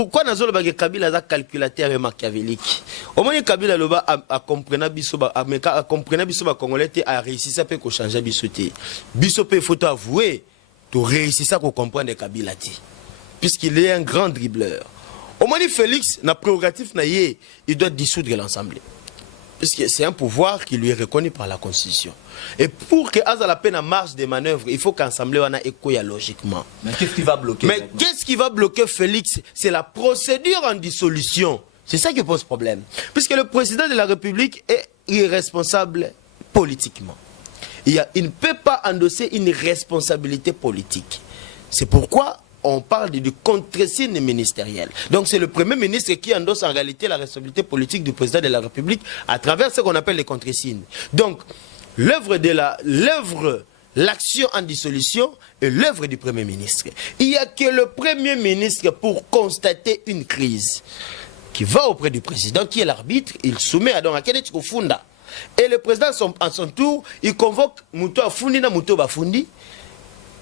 Pourquoi Nazolo Bagé Kabila a calculateur et machiavélique? Au moins Kabila Loba a compris Bisoba, a compris Bisoba Congolais a réussi ça peut changer Bisoté. Bisope, il faut avouer, tu réussis ça pour comprendre Kabila. Puisqu'il est un grand dribbleur. Au moins Félix, na prérogative na yé, il doit dissoudre l'Assemblée. Puisque c'est un pouvoir qui lui est reconnu par la Constitution. Et pour que Aza la peine en marge des manœuvres, il faut qu'Assemblée en a écho logiquement. Mais qu'est-ce qui va bloquer? Mais qu'est-ce qui va bloquer Félix? C'est la procédure en dissolution. C'est ça qui pose problème. Puisque le président de la République est irresponsable politiquement. Il ne peut pas endosser une responsabilité politique. C'est pourquoi on parle du contre-signe ministériel. Donc c'est le Premier ministre qui endosse en réalité la responsabilité politique du président de la République à travers ce qu'on appelle les contre-signes. Donc l'action en dissolution est l'œuvre du Premier ministre. Il n'y a que le Premier ministre pour constater une crise qui va auprès du président qui est l'arbitre, il soumet à Kenneth Kofunda. Et le président à son tour, il convoque Mouto Afundi na Mouto Bafundi,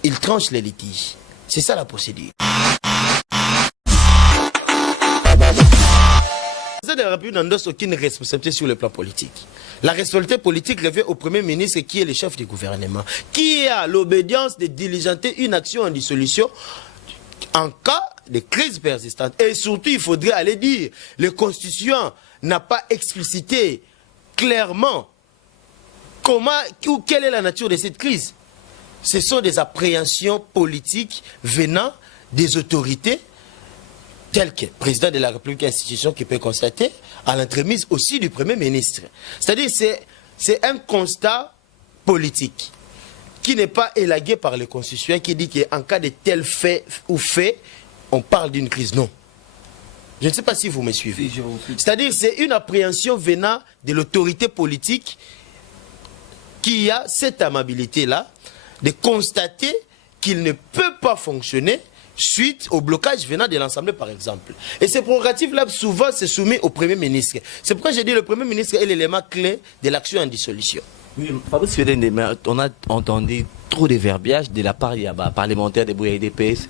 il tranche les litiges. C'est ça la procédure. Le président de la République n'endosse aucune responsabilité sur le plan politique. La responsabilité politique revient au Premier ministre qui est le chef du gouvernement, qui a l'obédience de diligenter une action en dissolution en cas de crise persistante. Et surtout, il faudrait aller dire, le Constitution n'a pas explicité clairement comment ou quelle est la nature de cette crise. Ce sont des appréhensions politiques venant des autorités telles que le président de la République, institution qui peut constater, à l'entremise aussi du Premier ministre. C'est-à-dire c'est un constat politique qui n'est pas élagué par le Constitution, qui dit qu'en cas de tel fait ou fait, on parle d'une crise. Non. Je ne sais pas si vous me suivez. C'est-à-dire c'est une appréhension venant de l'autorité politique qui a cette amabilité-là de constater qu'il ne peut pas fonctionner suite au blocage venant de l'Assemblée, par exemple. Et ces prérogatives-là, souvent, se soumettent au Premier ministre. C'est pourquoi j'ai dit que le Premier ministre est l'élément clé de l'action en dissolution. Oui, Fabrice Fedende, on a entendu trop de verbiage de la part des parlementaires de Bouya et DPS.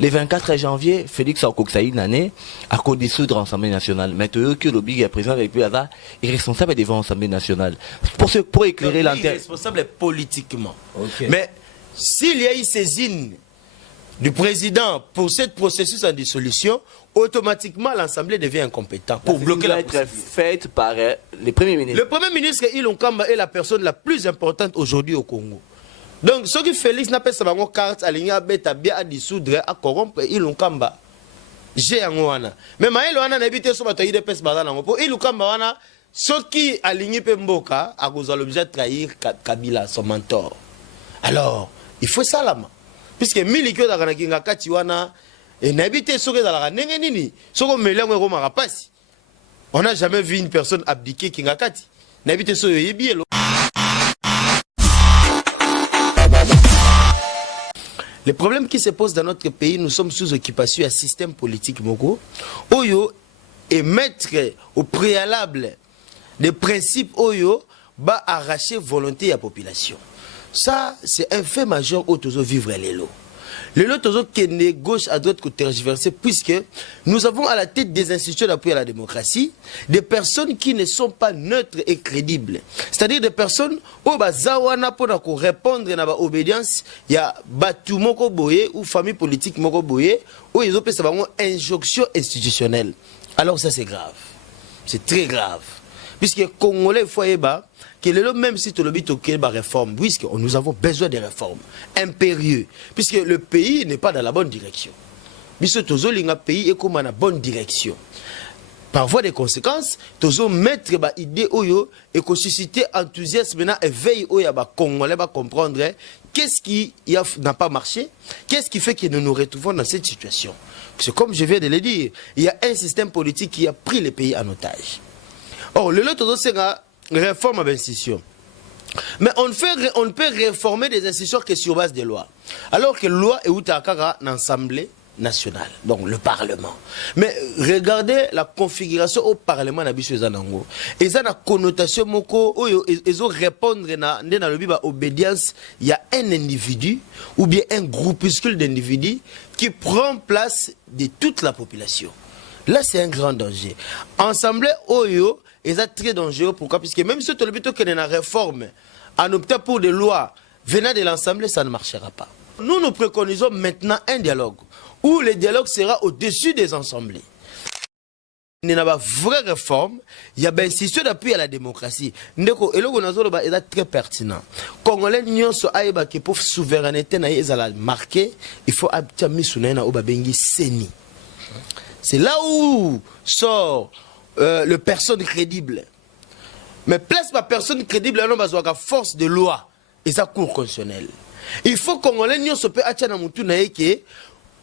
Le 24 janvier, Félix Aukoksaï Nané a co-dissoudre l'Assemblée nationale. Mais tu que le big président avec lui est responsable devant l'Assemblée nationale. Pour éclairer l'antenne. Il est responsable politiquement. Okay. Mais s'il y a eu saisine du président pour ce processus en dissolution, automatiquement l'Assemblée devient incompétente pour bloquer la procédure. Être faite par le Premier ministre. Le Premier ministre Ilon Kamba est la personne la plus importante aujourd'hui au Congo. Donc, ce qui Félix n'a pas sa carte à l'Igna Beta bien à dissoudre, à corrompre Ilon Kamba. J'ai un ouana. Mais Maël Ouana n'a habité sur bataille de pes bazana. Pour Ilon Kamba Ouana, ce qui a l'Igna Pemboka a causé l'objet de trahir Kabila, son mentor. Alors, il faut ça là. Puisque Milikyo Daganakinga Katiwana et n'habité sur la Nengenini, sur le mélange Roma Rapasi. On n'a jamais vu une personne abdiquer Kingakati. N'habité sur le Yebielo. Le problème qui se pose dans notre pays, nous sommes sous occupation à système politique Mogo. Oyo est mettre au préalable des principes Oyo va arracher volonté à la population. Ça, c'est un fait majeur où tous vivre les lots. Les lots tous qui est gauche à droite qui tergiversé, puisque nous avons à la tête des institutions d'appui à la démocratie des personnes qui ne sont pas neutres et crédibles. C'est-à-dire des personnes où bazawana pour répondre à l'obédience, il y a batu moko boye ou famille politique moko boye où ils ont fait une injonction institutionnelle. Alors ça c'est grave. C'est très grave. Puisque les Congolais, il faut que même si tu le dis qu'il y a des réformes, puisque nous avons besoin de réformes impérieuses, puisque le pays n'est pas dans la bonne direction. Puisque le pays est comme dans la bonne direction. Par voie de conséquences, tu as mettre des idées et susciter enthousiasme et veille aux Congolais à comprendre qu'est-ce qui n'a pas marché, qu'est-ce qui fait que nous nous retrouvons dans cette situation. C'est comme je viens de le dire, il y a un système politique qui a pris le pays en otage. Or, le lot, c'est la réforme à l'institution. Mais on ne peut réformer des institutions que sur base des lois. Alors que la loi est dans l'Assemblée nationale, donc le Parlement. Mais regardez la configuration au Parlement d'Abishuezanango. Ils ont une connotation, ils ont répondre à l'obédience. Il y a un individu ou bien un groupuscule d'individus qui prend place de toute la population. Là, c'est un grand danger. Assemblée Oyo, c'est très dangereux. Pourquoi? Puisque même si tu as plutôt qu'il y a une réforme, en optant pour des lois venant de l'Assemblée, ça ne marchera pas. Nous préconisons maintenant un dialogue, où le dialogue sera au-dessus des assemblées. Il y a une vraie réforme, il y a une institution d'appui à la démocratie. Et là, c'est très pertinent. Congolais, pour la souveraineté marquée, il faut que Seni. C'est là où sort le personne crédible. Mais place ma personne crédible, on a la force de loi et sa cour constitutionnelle. Il faut que Congolais se peut que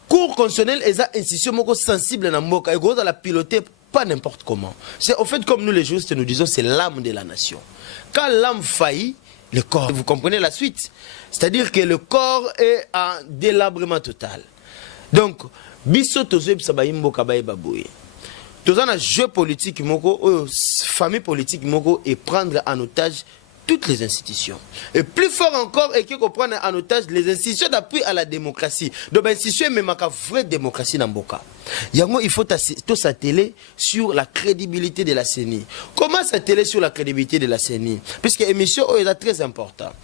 cour constitutionnelle est une institution sensible dans la piloter pas n'importe comment. C'est au fait comme nous les juristes nous disons, c'est l'âme de la nation. Quand l'âme faillit, le corps, vous comprenez la suite. C'est-à-dire que le corps est en délabrement total. Donc, biso tozoeb sabayimbo kabaye babouye. Tozana un jeu politique moko, famille politique moko et prendre en otage toutes les institutions. Et plus fort encore, et qu'il faut prendre en otage les institutions d'appui à la démocratie. Donc, l'institution même une vraie démocratie dans Boka. Il faut tout s'atteler sur la crédibilité de la CENI. Comment s'atteler sur la crédibilité de la CENI? Puisque l'émission est très importante.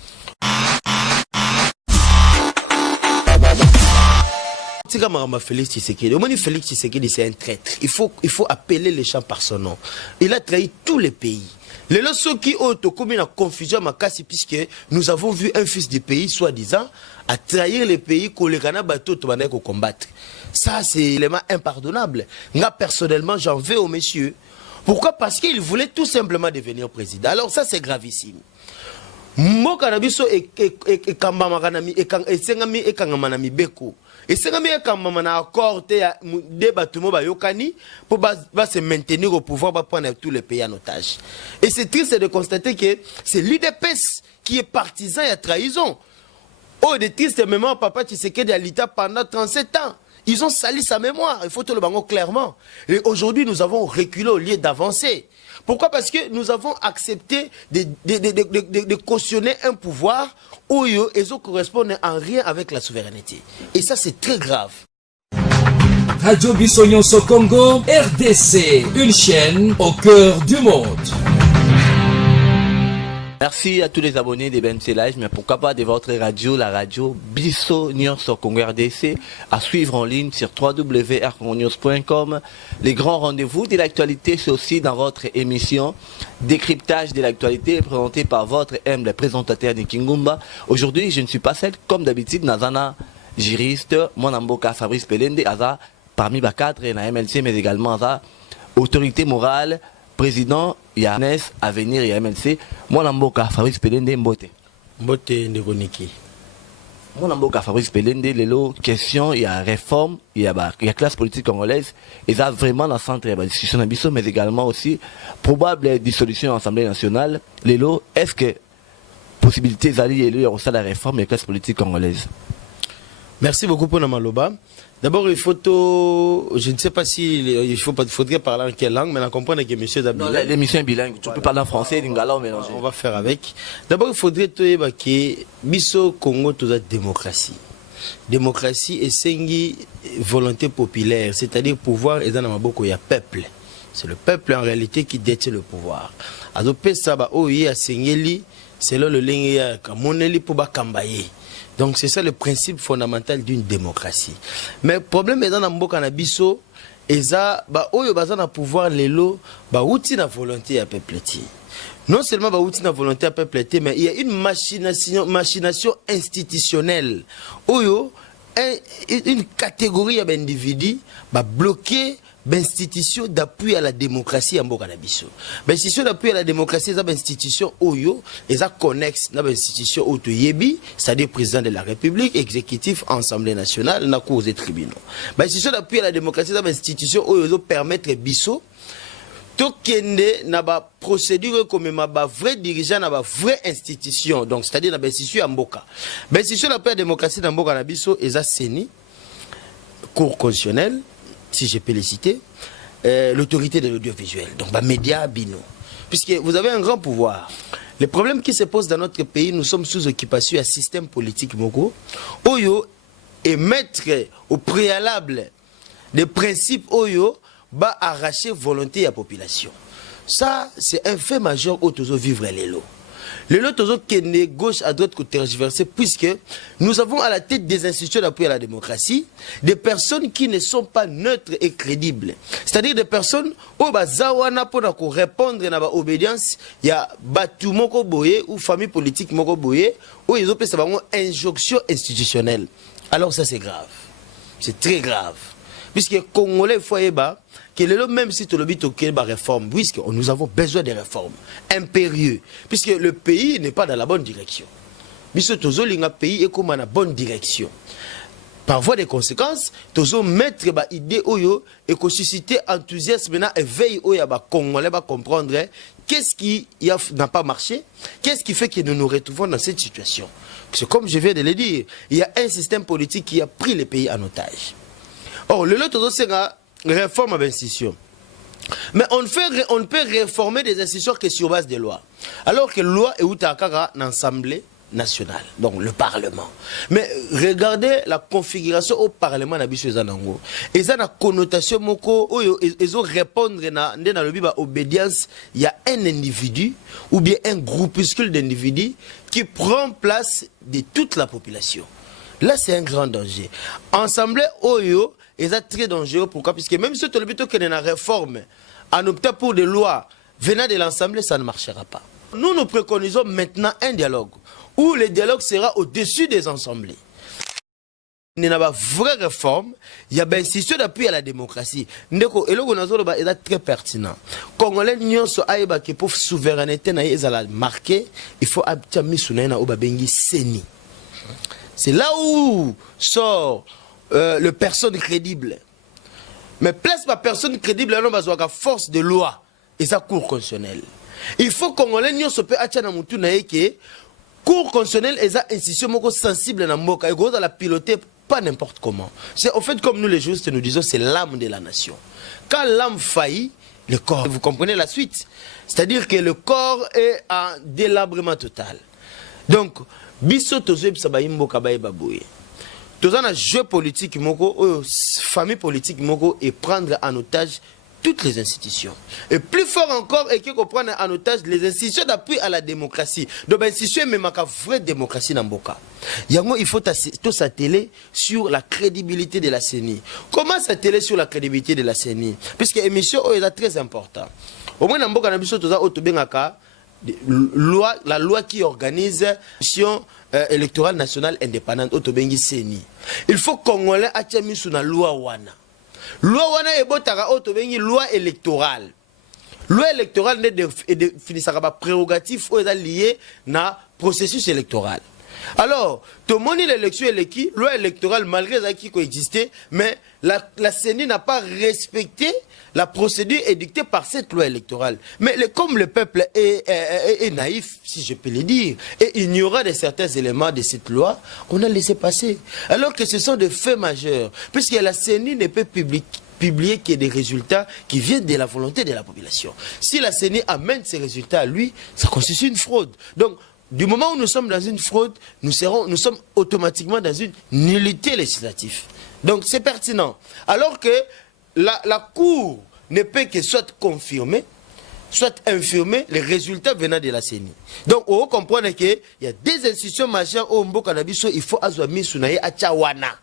Félix Tshisekedi. Félix Tshisekedi, c'est un traître. Il faut appeler les gens par son nom. Il a trahi tous les pays. Les leçons qui ont commis la confusion à Makassi, puisque nous avons vu un fils du pays, soi-disant, à trahir les pays qu'on les gana bateau pour combattre. Ça, c'est l'élément impardonnable. Moi, personnellement, j'en veux au monsieur. Pourquoi? Parce qu'il voulait tout simplement devenir président. Alors, ça, c'est gravissime. Mo kanabiso e kamba makanami e sengami e kangamanami beko et sengami e kamba na accord te débat tout ba yokani pour se maintenir au pouvoir, va prendre tous les pays en otage. Et c'est triste de constater que c'est l'UDPS qui est partisan et trahison. Oh, de triste mémoire, papa Tshisekedi à l'État pendant 37 ans. Ils ont sali sa mémoire, il faut te le dire clairement. Et aujourd'hui, nous avons reculé au lieu d'avancer. Pourquoi? Parce que nous avons accepté de cautionner un pouvoir où ils ne correspondent en rien avec la souveraineté. Et ça, c'est très grave. Radio Bissonyonso Congo, RDC, une chaîne au cœur du monde. Merci à tous les abonnés des BMC Live, mais pourquoi pas de votre radio, la radio Bissonyonso Congo RDC, à suivre en ligne sur www.rcongonews.com. Les grands rendez-vous de l'actualité, c'est aussi dans votre émission Décryptage de l'actualité, présenté par votre humble présentateur Nikingumba. Aujourd'hui, je ne suis pas seul, comme d'habitude, Nazana, juriste, mon amboka Fabrice Pelende, Aza, parmi les cadres et la MLC, mais également Aza, autorité morale, président Yanes Avenir et MLC. Moi Lamboka Fabrice Pelende Mbote. Mbote Ndekoniki. Moi Lamboka Fabrice Pelende, lelo question, il y a réforme, il y a classe politique congolaise, et ça vraiment dans le centre de la discussion d'Abisso, mais également aussi probable dissolution de l'Assemblée nationale. Lelo, est-ce que possibilité d'allier au sein de la réforme et la classe politique congolaise? Merci beaucoup pour Namaloba. D'abord, il faut je ne sais pas si faudrait parler en quelle langue, mais on comprend que monsieur Dabila. Non, l'émission est bilingue. Tu peux parler en français, lingala, mélanger. On va faire avec. D'abord, il faudrait que Bisso Congo toute la démocratie. Démocratie et sengi volonté populaire, c'est-à-dire pouvoir et dans maboko ya peuple. C'est le peuple en réalité qui détient le pouvoir. Adopé ça ba oyi a sengeli, c'est là le lingue ya kamoneli pour ba kambaye. Donc c'est ça le principe fondamental d'une démocratie. Mais le problème est dans Mboka na biso, et ça, oyo baza na pouvoir lelo, outi na volonté à peuple. Non seulement outi na volonté à peuple, mais il y a une machination institutionnelle. Oyo, une catégorie d'individus bloquer l'institution d'appui à la démocratie en Mboka na biso. L'institution d'appui à la démocratie, c'est une institution oyo, et ça connexe à l'institution Otoyebi, c'est-à-dire président de la République, exécutif, Assemblée nationale, na cours des tribunaux. L'institution d'appui à la démocratie, c'est une institution oyo permettre biso tokende na ba procédure comme ma vrai dirigeant na ba vraie institution, donc c'est-à-dire na institution Mboka. L'institution d'appui à la démocratie dans Mboka na biso, et ça CENI, cour constitutionnelle, si je peux les citer, l'autorité de l'audiovisuel, donc média bino. Puisque vous avez un grand pouvoir. Les problèmes qui se posent dans notre pays, nous sommes sous occupation à système politique moko, oyo et mettre au préalable des principes oyo va arracher volonté à la population. Ça, c'est un fait majeur où tous vivre les lots. Les lots qui sont gauche à droite qui tergiversé, puisque nous avons à la tête des institutions d'appui à la démocratie des personnes qui ne sont pas neutres et crédibles. C'est-à-dire des personnes qui pour répondre à l'obédience, il y a Batu Moko Boye ou famille politique Moko Boye, où ils ont une injonction institutionnelle. Alors ça c'est grave. C'est très grave. Puisque les Congolais, il faut que même si tu le dis qu'il y a des réformes, puisque nous avons besoin de réformes impérieuses, puisque le pays n'est pas dans la bonne direction. Puisque le pays est comme dans la bonne direction. Par voie de conséquences, tu as mettre des idées et susciter enthousiasme et veille aux Congolais à comprendre qu'est-ce qui n'a pas marché, qu'est-ce qui fait que nous nous retrouvons dans cette situation. C'est comme je viens de le dire, il y a un système politique qui a pris le pays en otage. Or, le lot, c'est la réforme à l'institution. Mais on ne peut réformer des institutions que sur base des lois. Alors que la loi est dans l'Assemblée nationale, donc le Parlement. Mais regardez la configuration au Parlement d'Abissou Zanango. Et ça a une connotation, ils ont répondre à l'obédience. Il y a un individu ou bien un groupuscule d'individus qui prend place de toute la population. Là, c'est un grand danger. Ensemble, Oyo, c'est très dangereux. Pourquoi? Puisque même si tu as plutôt que dans la réforme, en optant pour des lois venant de l'Assemblée, ça ne marchera pas. Nous préconisons maintenant un dialogue, où le dialogue sera au-dessus des assemblées. Il y a une vraie réforme, il y a une institution d'appui à la démocratie. Et là, c'est très pertinent. Congolais, pour la souveraineté, marqué, il faut que Seni. C'est là où sort le personne crédible. Mais place ma personne crédible, on va avoir force de loi et sa cour constitutionnelle. Il faut qu'on ait une cour constitutionnelle et sa institution sensible dans Mboka et qu'on la piloter pas n'importe comment. C'est en fait comme nous les juristes nous disons, c'est l'âme de la nation. Quand l'âme faillit, le corps, vous comprenez la suite. C'est-à-dire que le corps est en délabrement total. Donc, biso tozo sabayi Mboka baye babouye. Tous un jeu politique, famille politique, et prendre en otage toutes les institutions. Et plus fort encore, et qu'on prenne en otage les institutions d'appui à la démocratie. Donc, l'institution, mais ma vraie démocratie dans Mboka. Il faut tout s'atteler sur la crédibilité de la CENI. Comment s'atteler sur la crédibilité de la CENI? Puisque l'émission est très importante. Au moins, dans Mboka, la loi qui organise l'élection électorale nationale indépendante Otobengi Seni. Il faut que Congolais ait sur la loi wana. Loi wana est botara Otobengi loi électorale. Loi électorale n'est définissant par prérogatif ou est lié na processus électoral. Alors, tout le monde l'élection est loi électorale malgré ça qui coexistait, mais la CENI n'a pas respecté la procédure édictée par cette loi électorale. Mais comme le peuple est naïf, si je peux le dire, et ignorant de certains éléments de cette loi, on a laissé passer. Alors que ce sont des faits majeurs, puisque la CENI ne peut publier que des résultats qui viennent de la volonté de la population. Si la CENI amène ces résultats à lui, ça constitue une fraude. Donc, du moment où nous sommes dans une fraude, nous sommes automatiquement dans une nullité législative. Donc c'est pertinent. Alors que la Cour ne peut que soit confirmer, soit infirmer les résultats venant de la CENI. Donc on comprend qu'il y a des institutions majeures au Mboka Nabiso, il faut azwami sunaye achawana.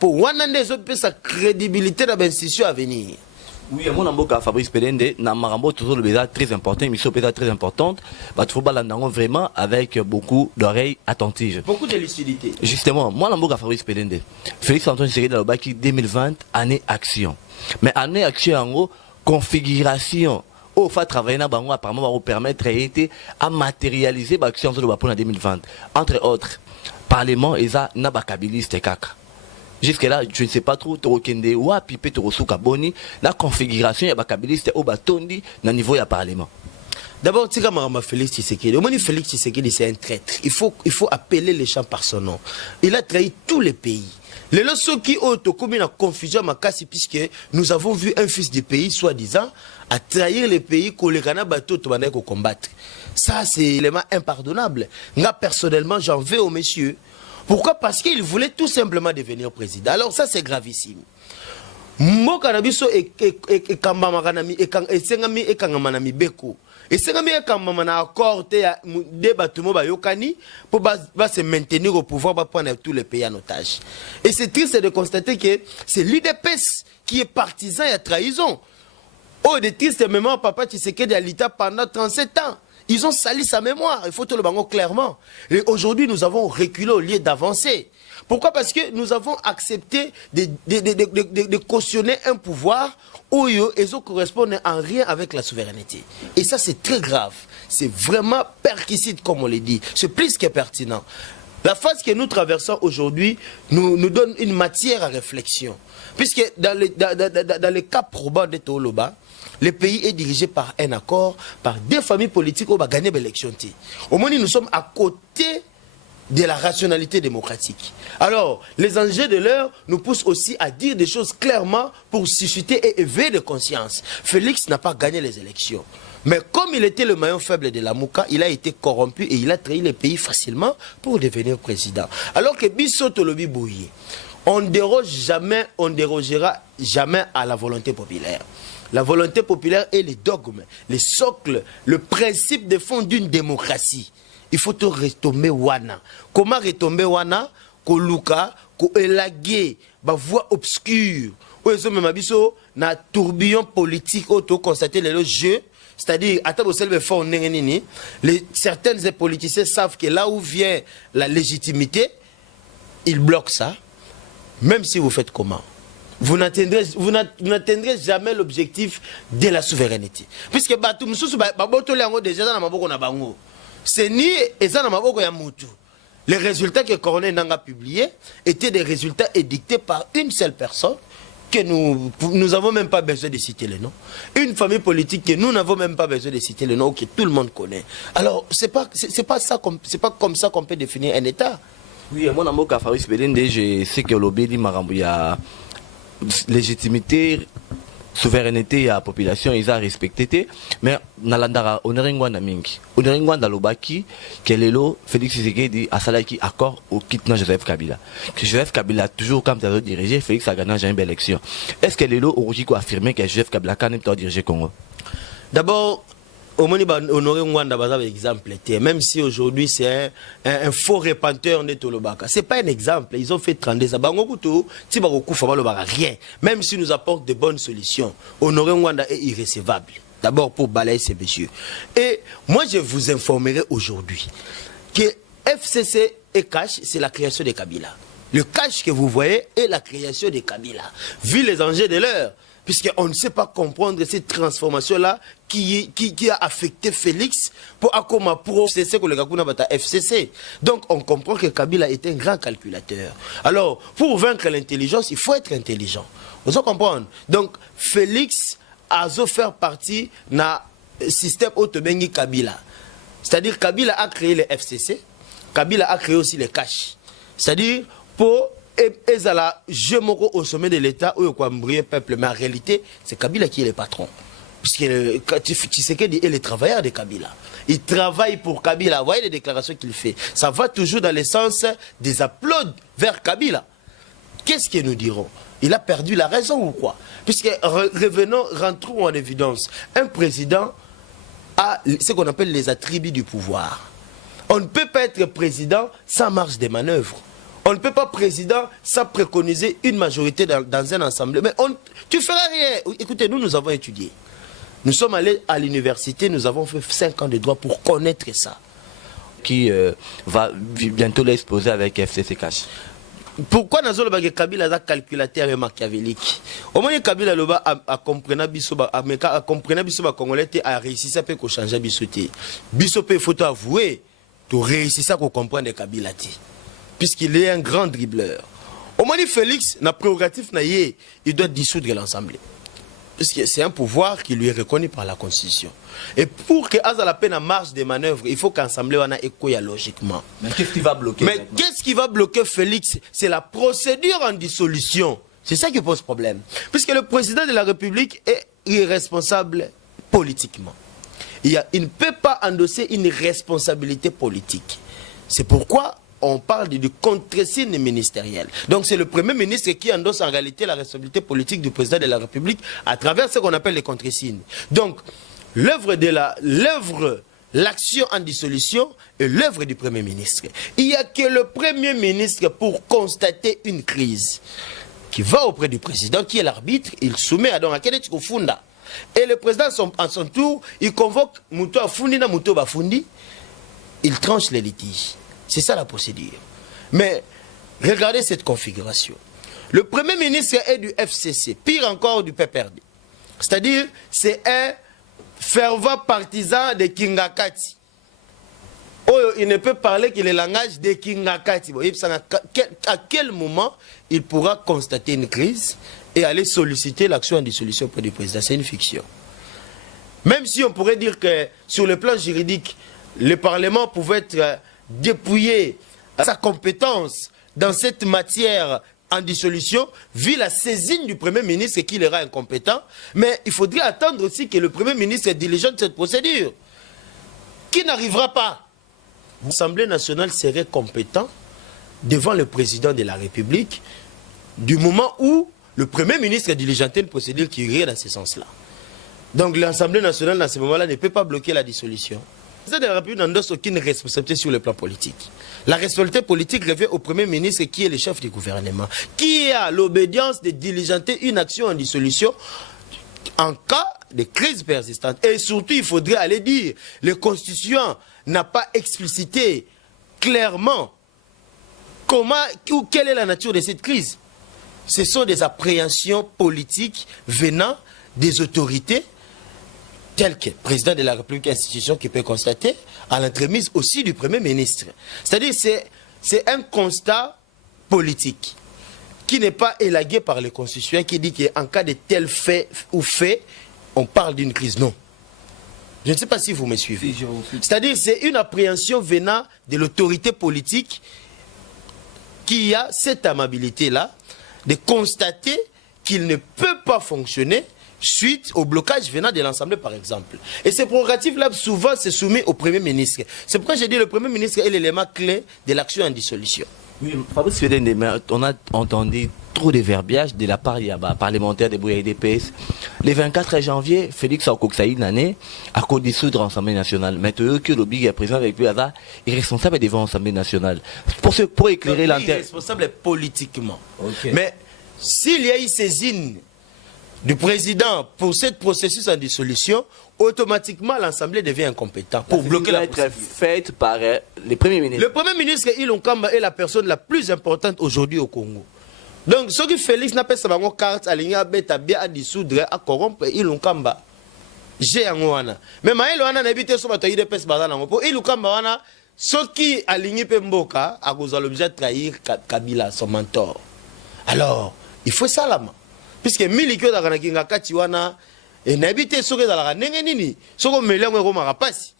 Pour wana des autres sa crédibilité dans l'institution à venir. Oui, mon amboka Fabrice Pelende, na marambo toujours le béza très important, mission béza très importante. Bah, il faut balandango vraiment avec beaucoup d'oreilles attentives. Beaucoup de lucidité. Justement, moi l'amboka Fabrice Pelende, Félix Antoine Tshisekedi dans le baki 2020 année action. Mais année action en gros configuration. Au fait travailler na bango apparemment va vous permettre à matérialiser l'action sur le Bapon en 2020. Entre autres, parlement et ça na bakabiliste kaka. Jusque-là, je ne sais pas trop, la configuration ya bakabiliste au batondi na niveau ya parlement. D'abord, tu sais, Félix Tshisekedi. Au moins, Félix Tshisekedi, c'est un traître. Il faut appeler les gens par son nom. Il a trahi tous les pays. Les leçons qui ont commis la confusion à Makassi, puisque nous avons vu un fils du pays, soi-disant, à trahir les pays qu'on les gana bateau pour combattre. Ça, c'est un élément impardonnable. Moi, personnellement, j'en veux au monsieur. Pourquoi? Parce qu'il voulait tout simplement devenir président. Alors ça, c'est gravissime. mboka na biso ekambamaka na esengami ekangama na mibeko esengami ekambama na accord te ya de bato mo bayokani pour se maintenir au pouvoir ba prendre tous les pays en otage. Et c'est triste de constater que c'est l'UDPS qui est partisan et trahison. Oh, de triste mémoire, papa Tshisekedi à l'État pendant 37 ans. Ils ont sali sa mémoire, il faut te le dire clairement. Et aujourd'hui, nous avons reculé au lieu d'avancer. Pourquoi? Parce que nous avons accepté de cautionner un pouvoir où ils correspondent en rien avec la souveraineté. Et ça, c'est très grave. C'est vraiment perquisite, comme on le dit. C'est plus que pertinent. La phase que nous traversons aujourd'hui nous donne une matière à réflexion. Puisque dans le cas probant de Toloba, le pays est dirigé par un accord, par deux familles politiques qui ont gagné l'élection. Au moins, nous sommes à côté de la rationalité démocratique. Alors, les enjeux de l'heure nous poussent aussi à dire des choses clairement pour susciter et éveiller de conscience. Félix n'a pas gagné les élections. Mais comme il était le maillon faible de la Mouka, il a été corrompu et il a trahi le pays facilement pour devenir président. Alors que Bisso Tolobi Bouye, on ne dérogera jamais à la volonté populaire. La volonté populaire est le dogme, le socle, le principe de fond d'une démocratie. Il faut te retomber wana. Comment retomber wana? Ko luka, ko élaguer, ba voie obscure. Ou est-ce même abisso na tourbillon politique auto constater le jeu. C'est-à-dire, certains politiciens savent que là où vient la légitimité, ils bloquent ça, même si vous faites comment. Vous n'atteindrez jamais l'objectif de la souveraineté. Puisque c'est ni les résultats que Corneille Nanga a publiés étaient des résultats édictés par une seule personne que nous n'avons même pas besoin de citer le nom. Une famille politique que nous n'avons même pas besoin de citer le nom, que tout le monde connaît. Alors, c'est pas comme ça qu'on peut définir un État. Oui, mon amour Fabrice Belende, je sais que l'obédi Marambouya légitimité, souveraineté à la population, ils ont respecté. Mais Nalandara, on est en mingi. On est en Lobaki, Kelelo, Félix Tshisekedi, a salaki accord au quittement Joseph Kabila. Que Joseph Kabila, toujours comme tu as dirigé, Félix a gagné une belle élection. Est-ce que Lelo aurait affirmé que Joseph Kabila quand même dirigé Congo? D'abord, au moins, honorer Mwanda par exemple, même si aujourd'hui c'est un faux répenteur de Tolobaka. Ce n'est pas un exemple. Ils ont fait 32 ans. Rien. Même si nous apportent de bonnes solutions, honorer Mwanda est irrécevable. D'abord pour balayer ces messieurs. Et moi, je vous informerai aujourd'hui que FCC et Cash, c'est la création de Kabila. Le Cash que vous voyez est la création de Kabila. Vu les enjeux de l'heure, puisqu'on ne sait pas comprendre cette transformation-là qui a affecté Félix pour Akoma Pro FCC que le Gakuna Bata FCC. Donc on comprend que Kabila est un grand calculateur. Alors, pour vaincre l'intelligence, il faut être intelligent. Vous comprenez? Donc, Félix a fait partie d'un système autobengi Kabila. C'est-à-dire Kabila a créé le FCC, Kabila a créé aussi les Cash. C'est-à-dire pour et là, je m'en au sommet de l'État où il briller peuple, mais en réalité, c'est Kabila qui est le patron. Puisque Tshisekedi est le travailleur de Kabila. Il travaille pour Kabila. Vous voyez les déclarations qu'il fait. Ça va toujours dans le sens des applaudissements vers Kabila. Qu'est-ce que nous dirons? Il a perdu la raison ou quoi? Puisque rentrons en évidence. Un président a ce qu'on appelle les attributs du pouvoir. On ne peut pas être président sans marge de manœuvre. On ne peut pas président sans préconiser une majorité dans un ensemble. Mais tu ne feras rien. Écoutez, nous avons étudié. Nous sommes allés à l'université, nous avons fait 5 ans de droit pour connaître ça. Qui va bientôt l'exposer avec FCC Cash. Pourquoi Nazolo Bagé Kabila a calculateur et machiavélique? Au moins Kabila a compris que Congolais a réussi à changer Bissoté. Bissoté, il faut avouer, tu réussis à comprendre Kabila. Puisqu'il est un grand dribbleur. Au moins Félix, na prérogative il doit dissoudre l'Assemblée. Puisque c'est un pouvoir qui lui est reconnu par la Constitution. Et pour que la peine en marge des manœuvres, il faut qu'Assemblée ait écoute logiquement. Mais qu'est-ce qui va bloquer? Mais qu'est-ce qui va bloquer Félix? C'est la procédure en dissolution. C'est ça qui pose problème. Puisque le président de la République est irresponsable politiquement. Il ne peut pas endosser une responsabilité politique. C'est pourquoi on parle du contre-signe ministériel. Donc c'est le Premier ministre qui endosse en réalité la responsabilité politique du président de la République à travers ce qu'on appelle les contre-signes. Donc l'action en dissolution est l'œuvre du Premier ministre. Il n'y a que le Premier ministre pour constater une crise qui va auprès du président, qui est l'arbitre, il soumet à Don Akenet Kofunda. Et le président, en son tour, il convoque Mouto Afundi na Mouto Bafundi, il tranche les litiges. C'est ça la procédure. Mais regardez cette configuration. Le Premier ministre est du FCC, pire encore du PPRD. C'est-à-dire, c'est un fervent partisan de Kingakati. Oh, il ne peut parler que le langage de Kingakati. À quel moment il pourra constater une crise et aller solliciter l'action en dissolution auprès du président? C'est une fiction. Même si on pourrait dire que sur le plan juridique, le Parlement pouvait être dépouillé à sa compétence dans cette matière en dissolution, vu la saisine du Premier ministre qui le rend incompétent. Mais il faudrait attendre aussi que le Premier ministre diligente cette procédure, qui n'arrivera pas. L'Assemblée nationale serait compétent devant le président de la République du moment où le Premier ministre diligentait une procédure qui irait dans ce sens-là. Donc l'Assemblée nationale, dans ce moment-là, ne peut pas bloquer la dissolution. Le président de la République n'endosse aucune responsabilité sur le plan politique. La responsabilité politique revient au Premier ministre qui est le chef du gouvernement, qui a l'obédience de diligenter une action en dissolution en cas de crise persistante. Et surtout, il faudrait aller dire, le constituant n'a pas explicité clairement comment ou quelle est la nature de cette crise. Ce sont des appréhensions politiques venant des autorités tel que le président de la République, institution qui peut constater, à l'entremise aussi du Premier ministre. C'est-à-dire c'est un constat politique qui n'est pas élagué par le constituant qui dit qu'en cas de tel fait ou fait, on parle d'une crise. Non. Je ne sais pas si vous me suivez. C'est-à-dire c'est une appréhension venant de l'autorité politique qui a cette amabilité-là de constater qu'il ne peut pas fonctionner suite au blocage venant de l'Assemblée, par exemple. Et ces prérogatives-là, souvent, se soumettent au Premier ministre. C'est pourquoi j'ai dit que le Premier ministre est l'élément clé de l'action en dissolution. Oui, Fabrice Fedende, mais on a entendu trop de verbiage de la part parlementaire des Bouya et des PS. Le 24 janvier, Félix Okoksaï Nané a co-dissoudre l'Assemblée nationale. Mais tu que le big président avec lui est responsable devant l'Assemblée nationale. Pour éclairer l'antenne. Il est responsable politiquement. Okay. Mais s'il y a eu saisine du président pour ce processus en dissolution, automatiquement l'Assemblée devient incompétente pour bloquer la procédure. Être faite par le Premier ministre. Le Premier ministre Ilon Kamba est la personne la plus importante aujourd'hui au Congo. Donc, ce que Félix n'a pas sa carte à l'Igna Beta bien à dissoudre, à corrompre Ilon Kamba. J'ai un ouana. Mais Maël Ouana n'a habité sur bataille de peste bazana. Pour Ilon Kamba Ouana, ce qui a l'Igny Pemboka a causé l'objet de trahir Kabila, son mentor. Alors, il faut ça là. Puisque Milikyo da Kinga Katiwana et n'habité sur la Nengenini, sur le Mélange Roma Rapace.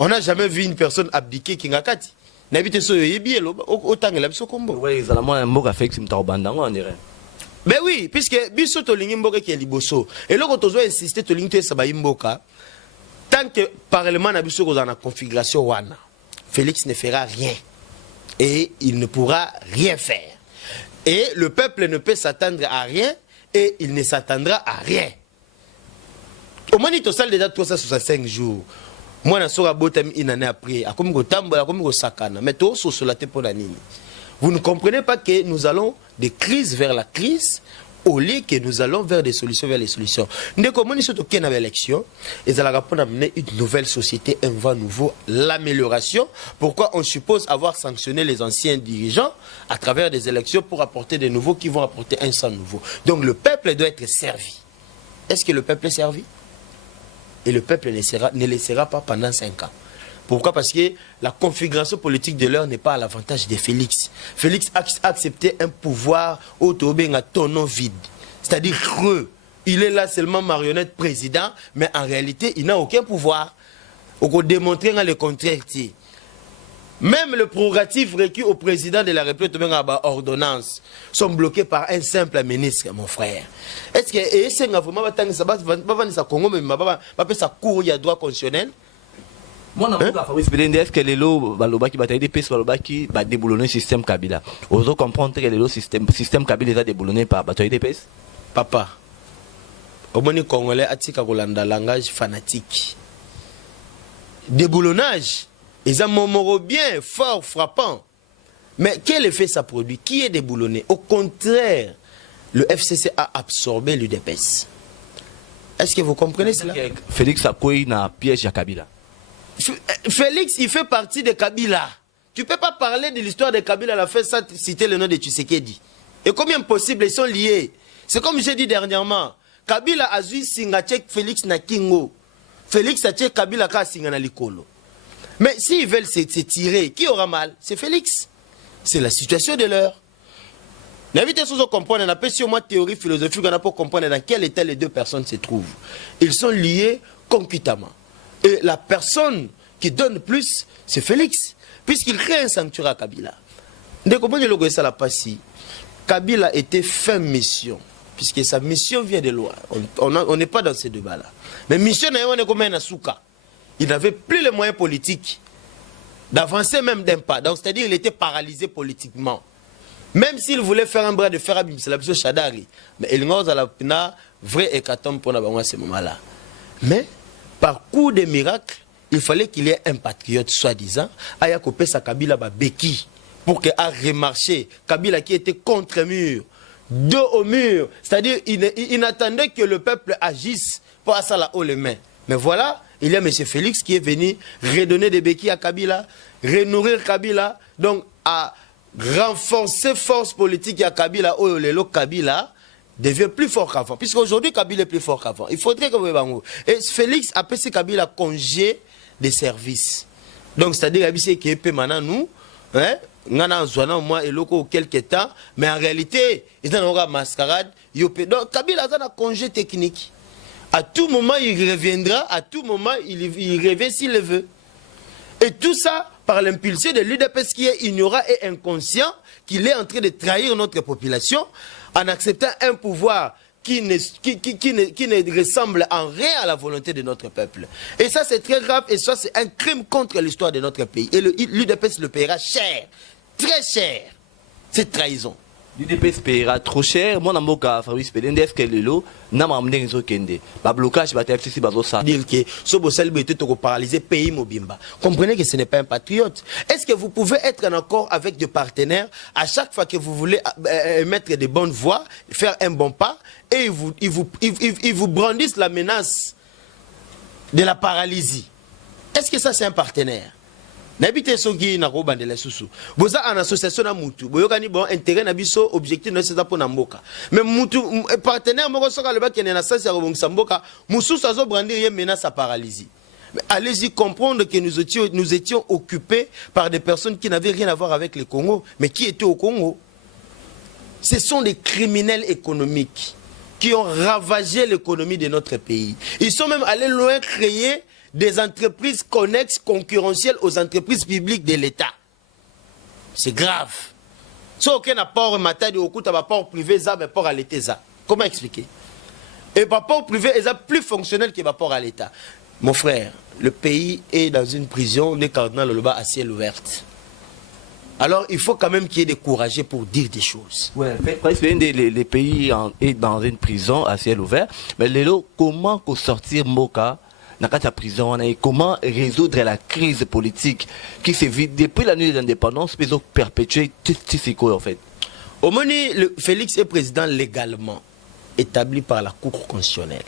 On n'a jamais vu une personne abdiquer Kinga Kati. N'habité sur le Yebielo, autant que l'abso combo. Oui, ils ont un mot à faire que c'est on dirait. Mais oui, puisque Bisso Tolingimboka qui est Liboso. Et là, quand on doit insister Tolingte Sabaimboka, tant que le Parlement n'a pas dans la configuration Wana, Félix ne fera rien. Et il ne pourra rien faire. Et le peuple ne peut s'attendre à rien. Et il ne s'attendra à rien. Au moins, il y a déjà 365 jours. Moi, je suis une année après. Mais vous ne comprenez pas que nous allons de crise vers la crise au lieu que nous allons vers des solutions vers les solutions. Nous avons une élection et nous allons amener une nouvelle société, un vent nouveau, l'amélioration. Pourquoi on suppose avoir sanctionné les anciens dirigeants à travers des élections pour apporter des nouveaux qui vont apporter un sang nouveau. Donc le peuple doit être servi. Est-ce que le peuple est servi? Et le peuple ne le sera pas pendant 5 ans. Pourquoi? Parce que la configuration politique de l'heure n'est pas à l'avantage de Félix. Félix a accepté un pouvoir au tonneau vide. C'est-à-dire creux. Il est là seulement marionnette président, mais en réalité, il n'a aucun pouvoir. On peut démontrer le contraire. Même les prérogatives requis au président de la République par ordonnance sont bloqués par un simple ministre, mon frère. Est-ce que c'est vraiment ça Congo, mais ça court, il y a droit constitutionnel? Moi, je Fabrice Belende, est-ce que les lots, baloba qui bataille des pistes, baloba qui va déboulonner le système Kabila. Vous comprendre que les lots système Kabila est déboulonné par bataille des pistes. Papa, au moins les Congolais atika kolanda langage fanatique. Déboulonnage, ils ont un mot bien fort, frappant. Mais quel effet ça produit? Qui est déboulonné? Au contraire, le FCC a absorbé l'UDPS. Est-ce que vous comprenez cela? Félix Sakoui n'a piège à Kabila. Félix, il fait partie de Kabila. Tu ne peux pas parler de l'histoire de Kabila à la fin sans citer le nom de Tshisekedi. Et combien possible, ils sont liés. C'est comme j'ai dit dernièrement. Kabila a vu Singachek Félix Nakingo. Félix a tué Kabila ka Singana Likolo. Mais s'ils veulent se tirer, qui aura mal? C'est Félix. C'est la situation de l'heure. L'invité sous comprendre, on appelle sur moi théorie philosophique, on a pour comprendre dans quel état les deux personnes se trouvent. Ils sont liés concomitamment. Et la personne qui donne plus, c'est Félix, puisqu'il crée un sanctuaire à Kabila. Dès qu'on peut le ça la passi, Kabila était fin mission, puisque sa mission vient de loin. On n'est pas dans ces débats-là. Mais mission on est comme un Asuka. Il n'avait plus les moyens politiques d'avancer même d'un pas. C'est-à-dire qu'il était paralysé politiquement. Même s'il voulait faire un bras de fer à Bim, c'est la personne Chadari. Mais il n'a pas la vraie hécatombe pour à ce moment-là. Mais par coup de miracle, il fallait qu'il y ait un patriote soi-disant, aya kopé sa Kabila ba beki pour qu'il a remarché. Kabila qui était contre mur, dos au mur, c'est-à-dire il n'attendait que le peuple agisse pour ça là haut les mains. Mais voilà, il y a M. Félix qui est venu redonner des béquilles à Kabila, renourrir Kabila, donc à renforcer force politique à Kabila, où le Kabila devient plus fort qu'avant. Puisqu'aujourd'hui, Kabila est plus fort qu'avant. Il faudrait que vous voyez. Et Félix a passé Kabila congé de service. Donc, c'est-à-dire qu'il est maintenant nous, hein, moi et loko quelques temps, mais en réalité, il y a une mascarade. Donc, Kabila a un congé technique. À tout moment, il reviendra, à tout moment, il revient s'il le veut. Et tout ça, par l'impulsion de l'UDPS qui est ignorant et inconscient, qu'il est en train de trahir notre population, en acceptant un pouvoir qui ne ressemble en rien à la volonté de notre peuple. Et ça, c'est très grave, et ça, c'est un crime contre l'histoire de notre pays. Et l'UDPS le paiera cher, très cher, cette trahison. L'UDPS paiera trop cher. Moi, je Fabrice Belende, est-ce que le lot n'a pas amené un kende? Le blocage va être FCC Bazosa. Dire que ce Bossel était paralysé pays Mobimba. Comprenez que ce n'est pas un patriote. Est-ce que vous pouvez être en accord avec des partenaires à chaque fois que vous voulez mettre des bonnes voies, faire un bon pas, et ils vous brandissent la menace de la paralysie? Est-ce que ça, c'est un partenaire? N'habitez sogi na roba de la susu. Boza en association na mutu. Boyokani bon intérêt na biso objectif na c'est pour na mboka. Mais mutu partenaire moko soka le ba kene na sasi ya robongisa mboka, mususu azo brandir ye menace à paralysie. Mais allez-y comprendre que nous étions occupés par des personnes qui n'avaient rien à voir avec le Congo, mais qui étaient au Congo. Ce sont des criminels économiques qui ont ravagé l'économie de notre pays. Ils sont même allés loin créer des entreprises connexes concurrentielles aux entreprises publiques de l'État. C'est grave. Si aucun apport matériel au coup de rapport privé, ça rapport à l'État. Comment expliquer? Et rapport privé est plus fonctionnel que rapport à l'État. Mon frère, le pays est dans une prison des cardinals le bas à ciel ouvert. Alors il faut quand même qu'il y ait des courageux pour dire des choses. Ouais, les pays est dans une prison à ciel ouvert. Mais comment sortir Moka dans la prison, comment résoudre la crise politique qui se vit depuis la nuit de l'indépendance, mais ont perpétué tout quoi en fait? Au moment où Félix est président légalement établi par la Cour constitutionnelle,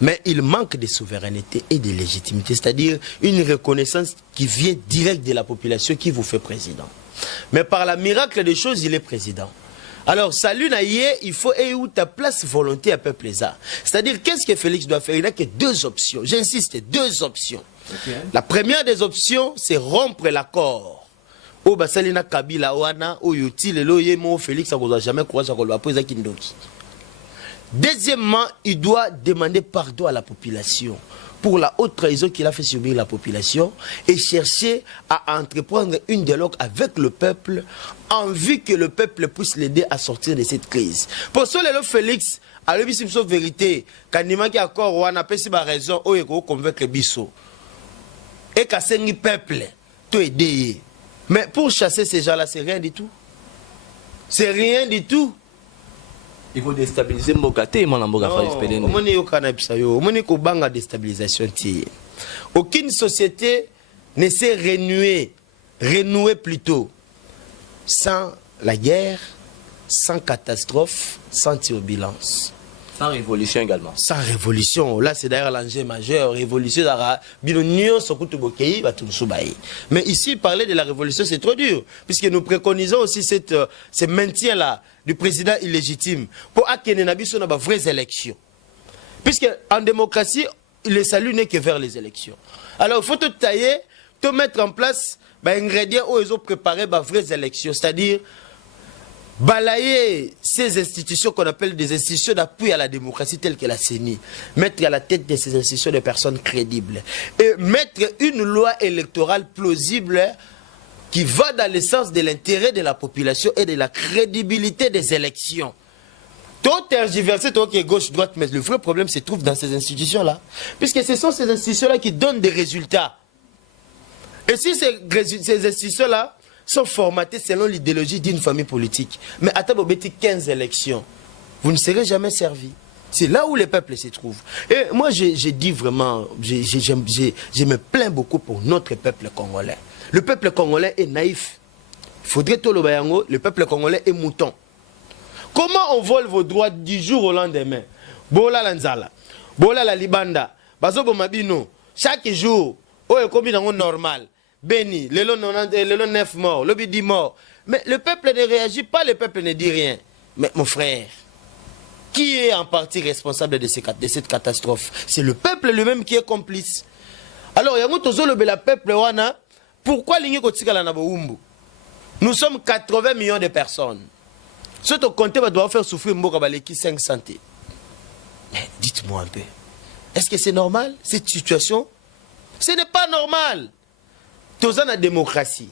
mais il manque de souveraineté et de légitimité, c'est-à-dire une reconnaissance qui vient direct de la population qui vous fait président. Mais par la miracle des choses, il est président. Alors, salut Naïe, il faut où ta place volonté à peuple ça. C'est-à-dire, qu'est-ce que Félix doit faire? Il n'a que deux options. J'insiste, deux options. Okay. La première des options, c'est rompre l'accord. Au Basalina Kabila, Oana, Oyuti, le Loyemo, Félix, ça ne jamais croire ça va poser Kindoki. Deuxièmement, il doit demander pardon à la population pour la haute trahison qu'il a fait subir la population et chercher à entreprendre une dialogue avec le peuple en vue que le peuple puisse l'aider à sortir de cette crise. Pour cela, le Félix, à l'objet vérité, quand il manque encore, on a pas raison, on est convaincre Bisso. et Kassengi peuple, tout aider. Mais pour chasser ces gens-là, c'est rien du tout. C'est rien du tout. Il faut déstabiliser Mbokate, mon Amboga Faris Pelende. Déstabilisation. Aucune société ne s'est renouée plutôt sans la guerre, sans catastrophe, sans turbulence. Sans révolution également. Sans révolution. Là, c'est d'ailleurs l'enjeu majeur. Révolution, mais ici, parler de la révolution, c'est trop dur. Puisque nous préconisons aussi ce maintien-là du président illégitime pour qu'il y ait de vraies élections. Puisque en démocratie, le salut n'est que vers les élections. Alors, il faut tout tailler, tout mettre en place des ingrédients où ils ont préparé des vraies élections. C'est-à-dire, balayer ces institutions qu'on appelle des institutions d'appui à la démocratie telles que la CENI, mettre à la tête de ces institutions des personnes crédibles et mettre une loi électorale plausible qui va dans le sens de l'intérêt de la population et de la crédibilité des élections. Tout tergiversé, tout qui est gauche-droite, mais le vrai problème se trouve dans ces institutions-là. Puisque ce sont ces institutions-là qui donnent des résultats. Et si ces institutions-là sont formatées selon l'idéologie d'une famille politique, mais à Tabobeti 15 élections, vous ne serez jamais servi. C'est là où le peuple se trouve. Et moi, j'ai dit vraiment, je me plains beaucoup pour notre peuple congolais. Le peuple congolais est naïf. Il faudrait tout le bayango, le peuple congolais est mouton. Comment on vole vos droits du jour au lendemain? Bola Lanzala, Bola la Libanda, Bazobo Mabino, chaque jour, oh, il est normal. Béni, le long 9 morts, le 10 morts. Mais le peuple ne réagit pas, le peuple ne dit rien. Mais mon frère, qui est en partie responsable de cette catastrophe? C'est le peuple lui-même qui est complice. Alors, le peuple, pourquoi nous sommes 80 millions de personnes. Ce compte doit faire souffrir Mbokabaleki 5 santé. Mais dites-moi un peu, est-ce que c'est normal cette situation? Ce n'est pas normal. Tous en la démocratie.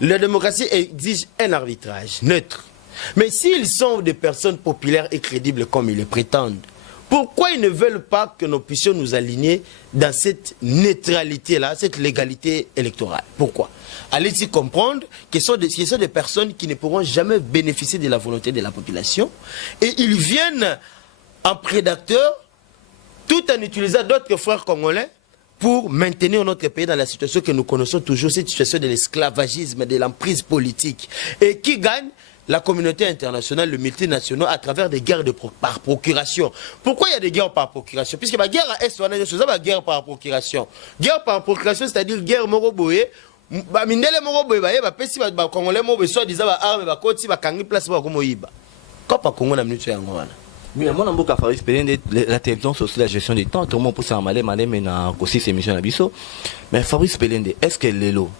La démocratie exige un arbitrage neutre. Mais s'ils sont des personnes populaires et crédibles comme ils le prétendent, pourquoi ils ne veulent pas que nous puissions nous aligner dans cette neutralité-là, cette légalité électorale? Pourquoi? Allez-y comprendre que ce sont des personnes qui ne pourront jamais bénéficier de la volonté de la population et ils viennent en prédateurs tout en utilisant d'autres frères congolais pour maintenir notre pays dans la situation que nous connaissons toujours, cette situation de l'esclavagisme, de l'emprise politique. Et qui gagne? La communauté internationale, le multinational, à travers des guerres par procuration. Pourquoi il y a des guerres par procuration? Puisque la guerre à Est, on a une guerre par procuration. Guerre par procuration, c'est-à-dire guerre moroboye. Mindele moroboye, pesi congolais moroboye, soit disant arme, koti, kangi place, komoyiba. Quand pas Congo n'a minute yangoana. Oui, moi, Namboka Faris Pelende, la télévision, c'est aussi la gestion du temps. Tout le monde peut s'en aller, mais na aussi ces missions à Bisso. Mais Faris Pelende, est-ce que l'élo,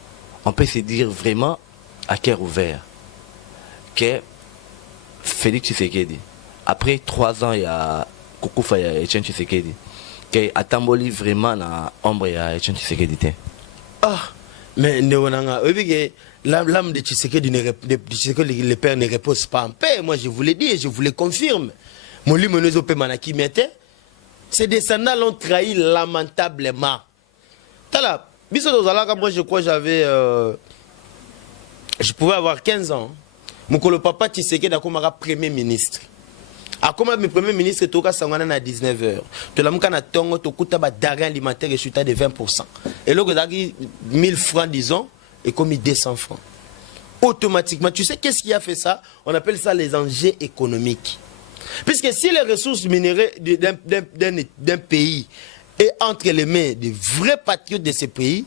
on peut se dire vraiment à cœur ouvert que Félix Tshisekedi, après 3 ans, il y a Koukoufa et Etienne Tshisekedi, que Atamboli vraiment na ombre ya Etienne Tshisekedi. Ah, mais l'âme de Tshisekedi, le père ne repose pas en paix. Moi, je vous l'ai dit et je vous le confirme. Ces descendants l'ont trahi lamentablement. Moi, je crois que je pouvais avoir 15 ans. Mon papa Tshisekedi a comme premier ministre. A comme premier ministre, il a à 19h. Tu as tongo, tu as d'argent alimentaire et chuta de 20%. Et là, tu as 1000 francs, disons, et comme 200 francs. Automatiquement, tu sais qu'est-ce qui a fait ça? On appelle ça les enjeux économiques. Puisque si les ressources minérales d'un pays est entre les mains des vrais patriotes de ce pays,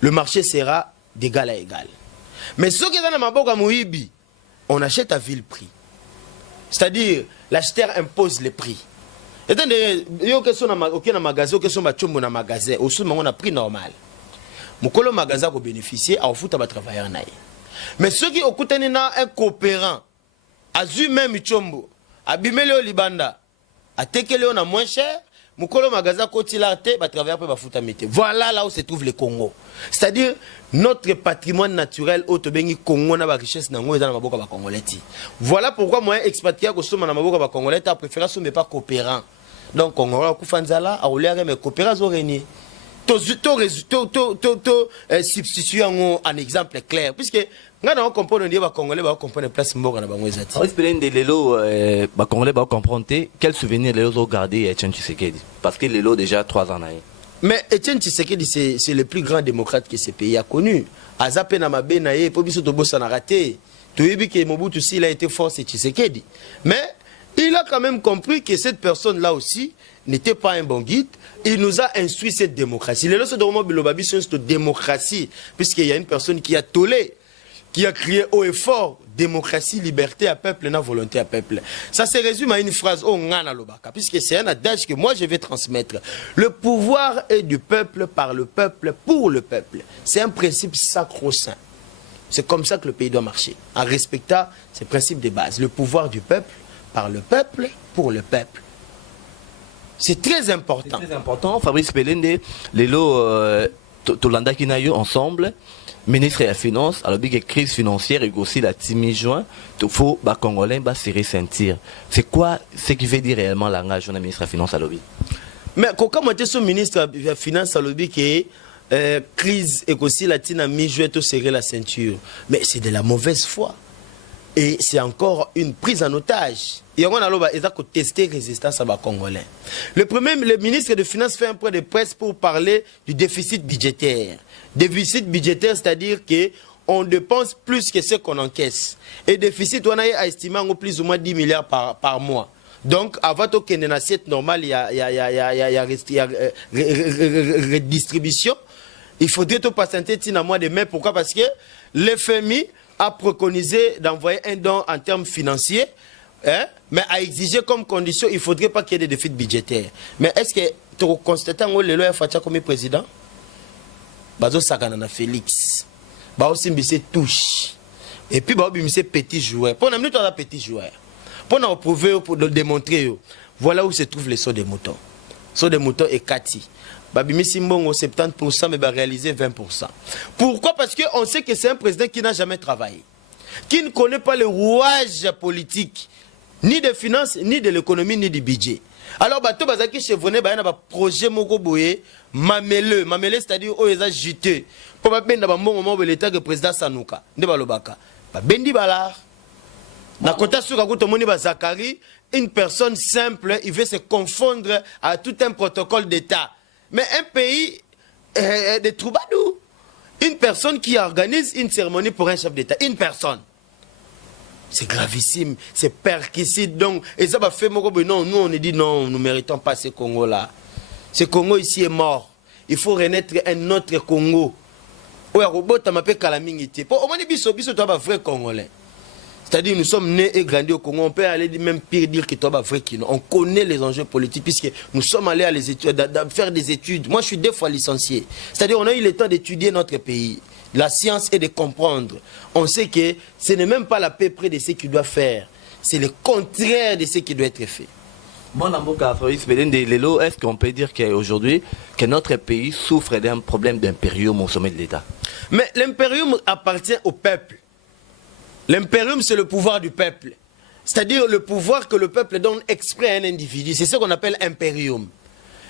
le marché sera d'égal à égal. Mais ceux qui sont dans Maboka Mouibi, on achète à vil prix. C'est-à-dire, l'acheteur impose les prix. Et donc, il y a un magasin, il y a un magasin, on a prix normal. Mon magasin a bénéficié, à foot à travailler en aïe. Mais ceux qui ont un coopérant, à Zu même Chombo, à Bimele Libanda, à Tekele on a moins cher, Mukolo magasin Kotilarte, va travailler pour foot à métier. Voilà là où se trouve le Congo. C'est-à-dire, notre patrimoine naturel, Otobengi Congo, na ba richesse nango et dans la maboka ba congolais. Voilà pourquoi moi, expatrié à Kosoma na maboka ba congolais, a préféré mais pas coopérant. Donc, Congo, Koufanzala, a oulé mais coopérant zoreni. substituer en exemple clair puisque ngana on comprendre les Congolais va comprendre place mboka na bango ezati. On espère que les lots Congolais va comprendre quel souvenir les ont gardé Etienne Tshisekedi parce que les lots déjà 3 ans. Mais Etienne Tshisekedi c'est le plus grand démocrate que ce pays a connu. Azape na mabe na ye po biso to bossa na raté. Toyebi que Mobutu s'il a été fort c'est Tshisekedi. Mais il a quand même compris que cette personne-là aussi n'était pas un bon guide. Il nous a instruit cette démocratie. Les leçons de Romain Bilobabi sont cette démocratie, puisqu'il y a une personne qui a tollé, qui a crié haut et fort, démocratie, liberté à peuple, na volonté à peuple. Ça se résume à une phrase, oh ngana lobaka, puisque c'est un adage que moi je vais transmettre. Le pouvoir est du peuple, par le peuple, pour le peuple. C'est un principe sacro-saint. C'est comme ça que le pays doit marcher, en respectant ces principes de base. Le pouvoir du peuple, par le peuple, pour le peuple. C'est très important. C'est très important. Fabrice Pelende, les lots Tolanda Kinayo ensemble, ministre de la Finance, alors que la crise financière et aussi la 10 juin, il faut que les Congolais serrer sentir. C'est quoi ce qui veut dire réellement l'engagement du ministre de la Finance à l'objet? Mais quand on est son ministre de la Finance à l'objet qui est crise et aussi la 10 juin, tout serrer la ceinture. Mais c'est de la mauvaise foi. Et c'est encore une prise en otage. Et on a testé la résistance à les Congolais. Le ministre de Finances fait un point de presse pour parler du déficit budgétaire. Déficit budgétaire, c'est-à-dire qu'on dépense plus que ce qu'on encaisse. Et déficit, on a estimé en plus ou moins 10 milliards par mois. Donc, avant qu'il y ait une assiette normale, il y a redistribution. Il faudrait tout patienter un mois de mai. Pourquoi? Parce que l'FMI a préconisé d'envoyer un don en termes financiers, mais a exigé comme condition, il ne faudrait pas qu'il y ait des déficits budgétaires. Mais est-ce que tu constates que le loi Fatia comme président? Bazo Sakanana Félix. Bazo Simbissé touche. Et puis Bazo Bimbissé petit joueur. Pour nous, on a petit joueur. Pour nous prouver, pour nous démontrer, voilà où se trouve les sauts des moutons. Sauts des moutons et Kati. Babimisi Mbongo 70%, mais va réaliser 20%. Pourquoi? Parce qu'on sait que c'est un président qui n'a jamais travaillé, qui ne connaît pas le rouage politique, ni des finances, ni de l'économie, ni du budget. Alors, bato bazaki chevronné, il y a un projet Mokoboye, mamele, c'est-à-dire où ils ont jeté. Pour que ben moment où l'État que président Sanouka, ne balobaka, bendi balar. Na kota sur kakuto moni ba Zakari, une personne simple, il veut se confondre à tout un protocole d'État. Mais un pays de troubadours, une personne qui organise une cérémonie pour un chef d'État, une personne. C'est gravissime, c'est perquisite. Donc, et ça va faire non, nous on dit non, nous ne méritons pas ce Congo-là. Ce Congo ici est mort. Il faut renaître un autre Congo. Ou un robot, tu m'appelles Kalamingiti. Pour au moins, biso, tu as un vrai Congolais. C'est-à-dire nous sommes nés et grandis au Congo. On peut aller même pire dire que toi, vrai qui on connaît les enjeux politiques puisque nous sommes allés à les études, faire des études. Moi, je suis 2 fois licencié. C'est-à-dire on a eu le temps d'étudier notre pays, la science et de comprendre. On sait que ce n'est même pas la paix près de ce qu'il doit faire. C'est le contraire de ce qui doit être fait. Est-ce qu'on peut dire qu'aujourd'hui, que notre pays souffre d'un problème d'impérium au sommet de l'État? Mais l'impérium appartient au peuple. L'impérium, c'est le pouvoir du peuple. C'est-à-dire le pouvoir que le peuple donne exprès à un individu. C'est ce qu'on appelle impérium.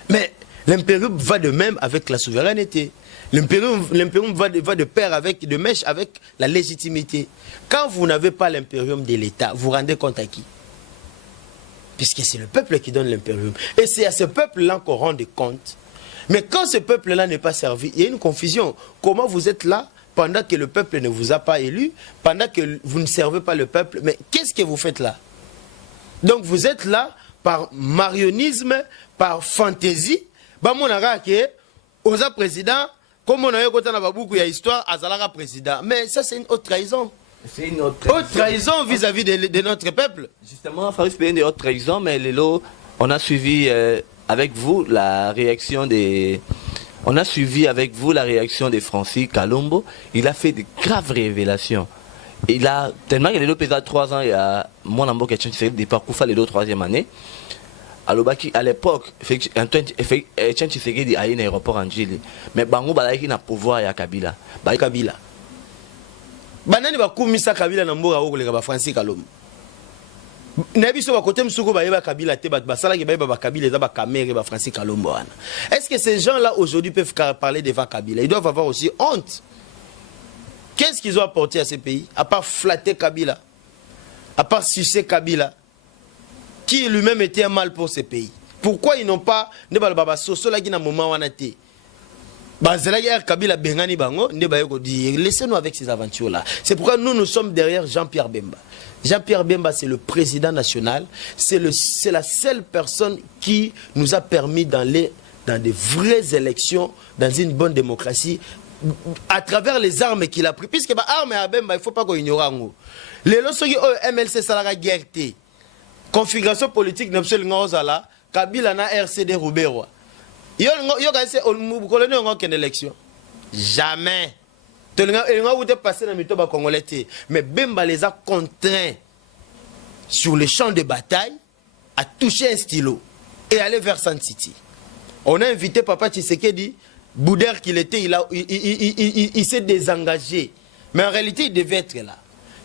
Mais l'impérium va de même avec la souveraineté. L'impérium va de pair de mèche avec la légitimité. Quand vous n'avez pas l'impérium de l'État, vous rendez compte à qui? Puisque c'est le peuple qui donne l'impérium. Et c'est à ce peuple-là qu'on rend compte. Mais quand ce peuple-là n'est pas servi, il y a une confusion. Comment vous êtes là pendant que le peuple ne vous a pas élu, pendant que vous ne servez pas le peuple? Mais qu'est-ce que vous faites là? Donc vous êtes là par marionnisme, par fantaisie. Aux président, comme on a eu beaucoup d'histoires, Azalara président. Mais ça, c'est une haute trahison. C'est une haute trahison vis-à-vis de notre peuple. Justement, Fabrice Pelende, des hautes trahisons, mais Lelo, on a suivi avec vous la réaction des... On a suivi avec vous la réaction de Francis Kalombo. Il a fait de graves révélations. Il a tellement qu'il est là 3 ans, il y a mon amour qui est départ Koufa les 2-3e année. À l'époque, Etienne Tshisekedi a eu un aéroport en Chili. Mais Bango Balaki n'a pouvoir à Kabila. Kabila. Banani ba kumisa Kabila na mboka okolega ba Francis Kalombo. Nabiso ba côté msuko ba yeba Kabila te ba sala ki ba yeba Kabila za ba Kamere ba Francis Kalombo wana. Est-ce que ces gens-là aujourd'hui peuvent parler devant Kabila? Ils doivent avoir aussi honte. Qu'est-ce qu'ils ont apporté à ce pays à part flatter Kabila, à part sucer Kabila, qui lui-même était un mal pour ce pays? Pourquoi ils n'ont pas ne ba baba soso la ki na moment wana te? Kabila Bengani Bango, laissez-nous avec ces aventures-là. C'est pourquoi nous sommes derrière Jean-Pierre Bemba. Jean-Pierre Bemba, c'est le président national. C'est la seule personne qui nous a permis d'aller dans des vraies élections, dans une bonne démocratie, à travers les armes qu'il a prises. Puisque les armes à Bemba, il ne faut pas qu'on ignore. Les lois MLC Salara Guerté, configuration politique, Kabila na RCD Rouberois. Élection. Jamais. Mais Bemba les a contraints sur le champ de bataille à toucher un stylo et aller vers San City. On a invité Papa Tshisekedi, Boudère qu'il était, il s'est désengagé. Mais en réalité, il devait être là.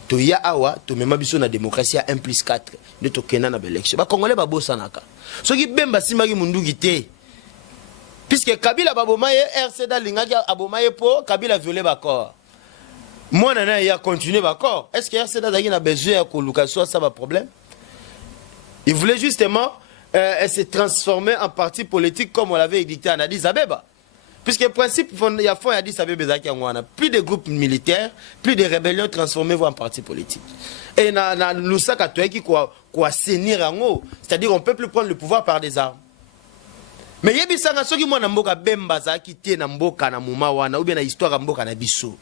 Toya awa, to mema biso na démocratie à 1+4. De to kena na élection. Ba Congolais ba bosanaka. Ce qui Bemba simagi mundugi te. Puisque Kabila Babomaye, RCD Lingaki Abomaye po, Kabila violé Bakor. Moi, nana, il a continué Bakor. Est-ce que RCD a besoin que Lucas ça va problème? Il voulait justement se transformer en parti politique comme on l'avait édicté en Addis Abeba. Puisque le principe, il y a Addis Abeba, plus de groupes militaires, plus de rébellions transformez-vous en parti politique. Et nous savons qu'il faut assainir en haut. C'est-à-dire qu'on ne peut plus prendre le pouvoir par des armes. Mais il y a des gens qui ont Bemba qui tiennent na mboka na muma wana ou bien na histoire mboka na biso.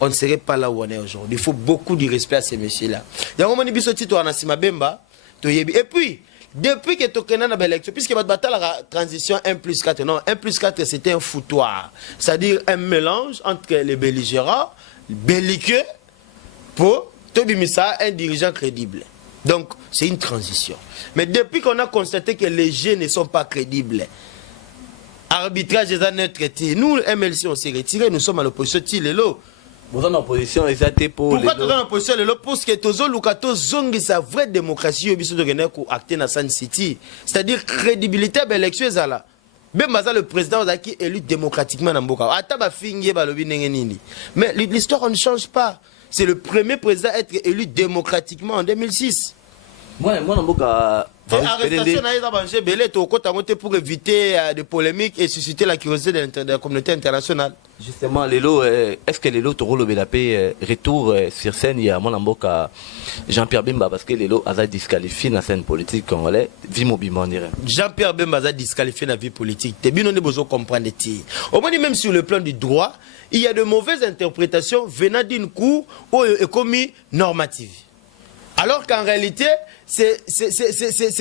On ne serait pas là où on est aujourd'hui. Il faut beaucoup de respect à ces messieurs-là. Il y a un moment biso tito na sima Bemba to yebi. Et puis depuis que tokena na élection puisque votre bataille la transition 1+4 non 1+4 c'était un foutoir. C'est-à-dire un mélange entre les belligérants, belliqueux pour tobimisa un dirigeant crédible. Donc c'est une transition. Mais depuis qu'on a constaté que les jeunes ne sont pas crédibles, arbitrage des années traités. Nous, MLC, on s'est retiré, nous sommes à l'opposition. Vous êtes en opposition, exactement pour. Pourquoi tu es en opposition? Parce que Tozo Lukato Zongi, sa vraie démocratie, au biso de Guinée, pour acter dans San City. C'est-à-dire crédibilité à l'élection, là. Bemba, le président qui est élu démocratiquement dans Mboka. Mais l'histoire, on ne change pas. C'est le premier président à être élu démocratiquement en 2006. Moi, Mboka. L'arrestation pour éviter des polémiques et susciter la curiosité de la communauté internationale. Justement, est-ce que Lelo Toro Lobelapé retour sur scène? Il y a mon Mboka Jean-Pierre Bemba parce que Lelo a disqualifié la scène politique congolaise. Jean-Pierre Bemba a disqualifié la vie politique. T'es bien, on est besoin de comprendre. Au moins, même sur le plan du droit, il y a de mauvaises interprétations venant d'une cour où est commis normative. Alors qu'en réalité, c'est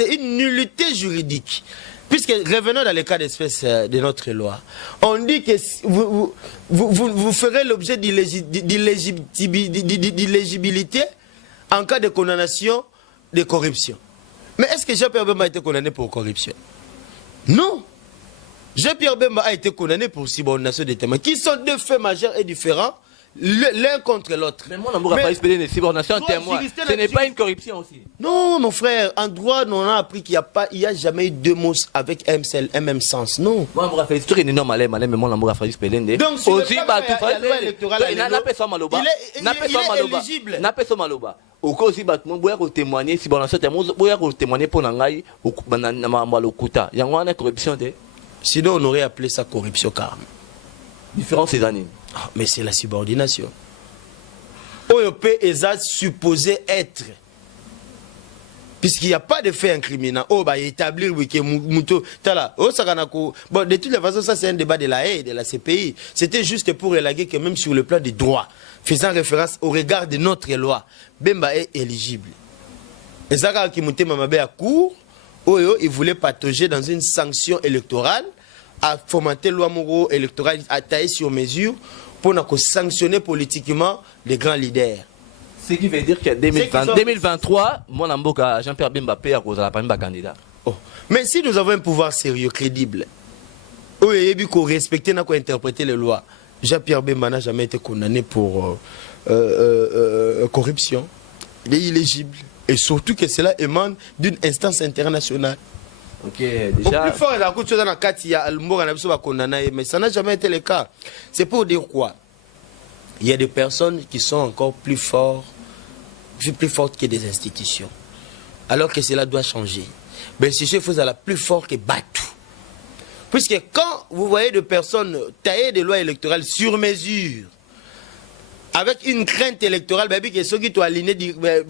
une nullité juridique. Puisque, revenons dans le cas d'espèce de notre loi, on dit que vous ferez l'objet d'illégibilité en cas de condamnation de corruption. Mais est-ce que Jean-Pierre Bemba a été condamné pour corruption? Non. Jean-Pierre Bemba a été condamné pour subordination des témoins, qui sont deux faits majeurs et différents, l'un contre l'autre. Mais moi, subordination témoin, ce n'est pas une corruption aussi. Non, mon frère, en droit, on a appris qu'il n'y a jamais eu deux mots avec un même sens. Non. Moi, je vais faire une énorme malais, mais moi, je vais faire une énorme. Donc, aussi, il est éligible. Au cas où il faut témoigner, si on témoigner pour Nangaï, ou Lokuta, il y a une corruption. Sinon, on aurait appelé ça corruption carrément. Différence ces années. Mais c'est la subordination. OEP est supposé être. Puisqu'il n'y a pas de fait incriminant. Oh, bah, établir que Mouto. Bon, de toutes les façons, ça c'est un débat de la haie, de la CPI. C'était juste pour élaguer que même sur le plan des droits, faisant référence au regard de notre loi, Bemba est éligible. Et ça, qui montait Mamabé à court, il voulait patauger dans une sanction électorale, à fomenter la loi morale électorale, à tailler sur mesure pour sanctionner politiquement les grands leaders. Ce qui veut dire qu'en 2023, mon Amboka Jean-Pierre Bemba à cause de la première candidat. Oh. Mais si nous avons un pouvoir sérieux, crédible, qu'on respecte, qu'on interprète les lois, Jean-Pierre Bemba n'a jamais été condamné pour corruption. Il est illégible. Et surtout que cela émane d'une instance internationale. Ok, Au déjà. plus fort, mais ça n'a jamais été le cas. C'est pour dire quoi? Il y a des personnes qui sont encore plus fortes que des institutions. Alors que cela doit changer. Mais c'est ce chose à la plus forte que Batou. Puisque quand vous voyez des personnes tailler des lois électorales sur mesure, avec une crainte électorale, que ceux qui sont alignés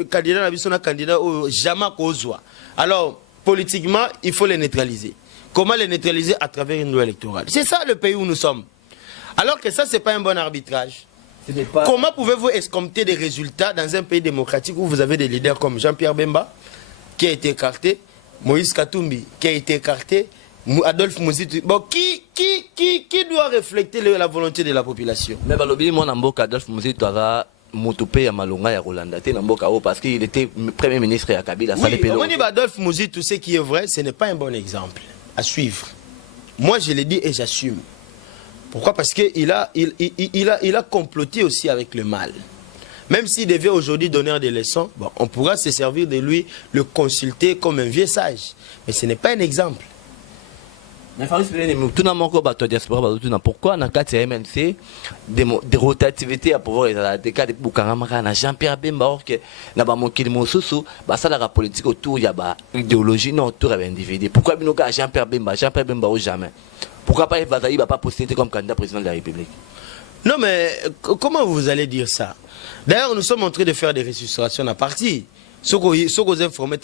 candidat au jamais kozwa. Alors, politiquement, il faut les neutraliser. Comment les neutraliser? À travers une loi électorale. C'est ça le pays où nous sommes. Alors que ça, ce n'est pas un bon arbitrage. Comment pouvez-vous escompter des résultats dans un pays démocratique où vous avez des leaders comme Jean-Pierre Bemba, qui a été écarté, Moïse Katumbi, qui a été écarté, Adolphe Mouzitu. Bon, qui doit refléter la volonté de la population? Mais balobi mon amboka Adolphe Mouzitu a Moutoupe ya Malonga ya Rolanda te namboka o parce qu'il était premier ministre à Kabila. Oui, Adolphe Mouzitu, ce qui est vrai, ce n'est pas un bon exemple à suivre. Moi, je l'ai dit et j'assume. Pourquoi? Parce qu'il a comploté aussi avec le mal. Même s'il devait aujourd'hui donner des leçons, bon, on pourra se servir de lui, le consulter comme un vieux sage. Mais ce n'est pas un exemple. Mais pourquoi dans le cas de MNC, des rotativités à pouvoir des cas de Boukaramara, Jean-Pierre Bemba, or que n'a pas manqué de mon sous, ça la politique autour, il y a l'idéologie, non autour de l'individu. Pourquoi Jean-Pierre Bemba ou jamais? Pourquoi pas Bazaï va pas postuler comme candidat président de la République? Non, mais comment vous allez dire ça? D'ailleurs, nous sommes en train de faire des ressuscitations à partir. Ce que vous informez,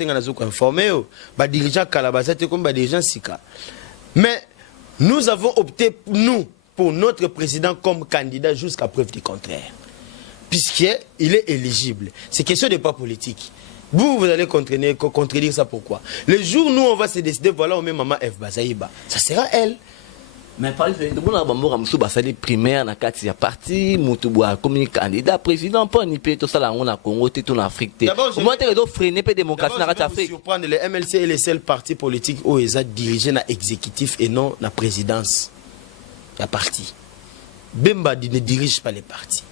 les dirigeants Kalabazate comme les dirigeants Sika. Mais nous avons opté, nous, pour notre président comme candidat jusqu'à preuve du contraire. Puisqu'il est éligible. C'est question de pas politique. Vous allez contredire ça pourquoi? Le jour où nous, on va se décider, voilà, on met Maman F. Bazaïba. Ça sera elle. Mais par exemple, les primaires dans le parti, comme candidat président, pas ni tout ça on a Congo, tout en Afrique. Comment tu as freiner la démocratie dans l'Afrique? Surprendre, le MLC est le seul parti politique où ils ont dirigé dans l'exécutif et non la présidence. La parti. Bemba ne dirige pas les partis.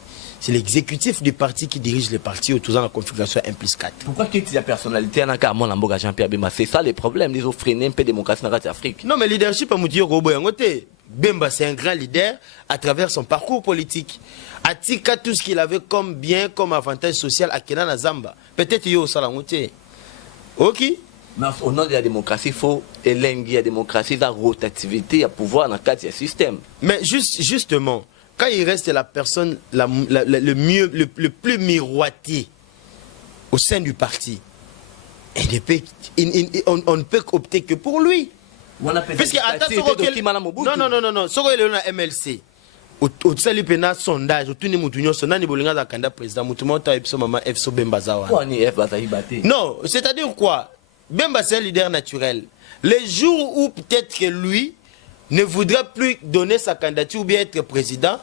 C'est l'exécutif du parti qui dirige les partis autour de la configuration 1+4. Pourquoi qu'il y a personnalité en cas à Jean-Pierre Bemba? C'est ça les problèmes, ils ont freiné un peu la démocratie dans l'Afrique. Non, mais le leadership a mouti au Bemba, c'est un grand leader à travers son parcours politique. Atika tout ce qu'il avait comme bien, comme avantage social à Kenan Zamba. Peut-être qu'il y a aussi la montée. Ok? Mais au nom de la démocratie, il faut élenguer la démocratie, la rotativité, à pouvoir dans le cadre du système. Mais justement, quand il reste la personne le plus miroité au sein du parti, on ne peut opter que pour lui. Puisque non, ce qu'on est dans MLC, au salut pena sondage, au tout le sondage, bolinga da candidat président, mutumo ta epso mama FSO Bemba Zawa. Non, c'est-à-dire quoi? Bemba c'est un leader naturel. Les jours où peut-être que lui ne voudrait plus donner sa candidature ou bien être président,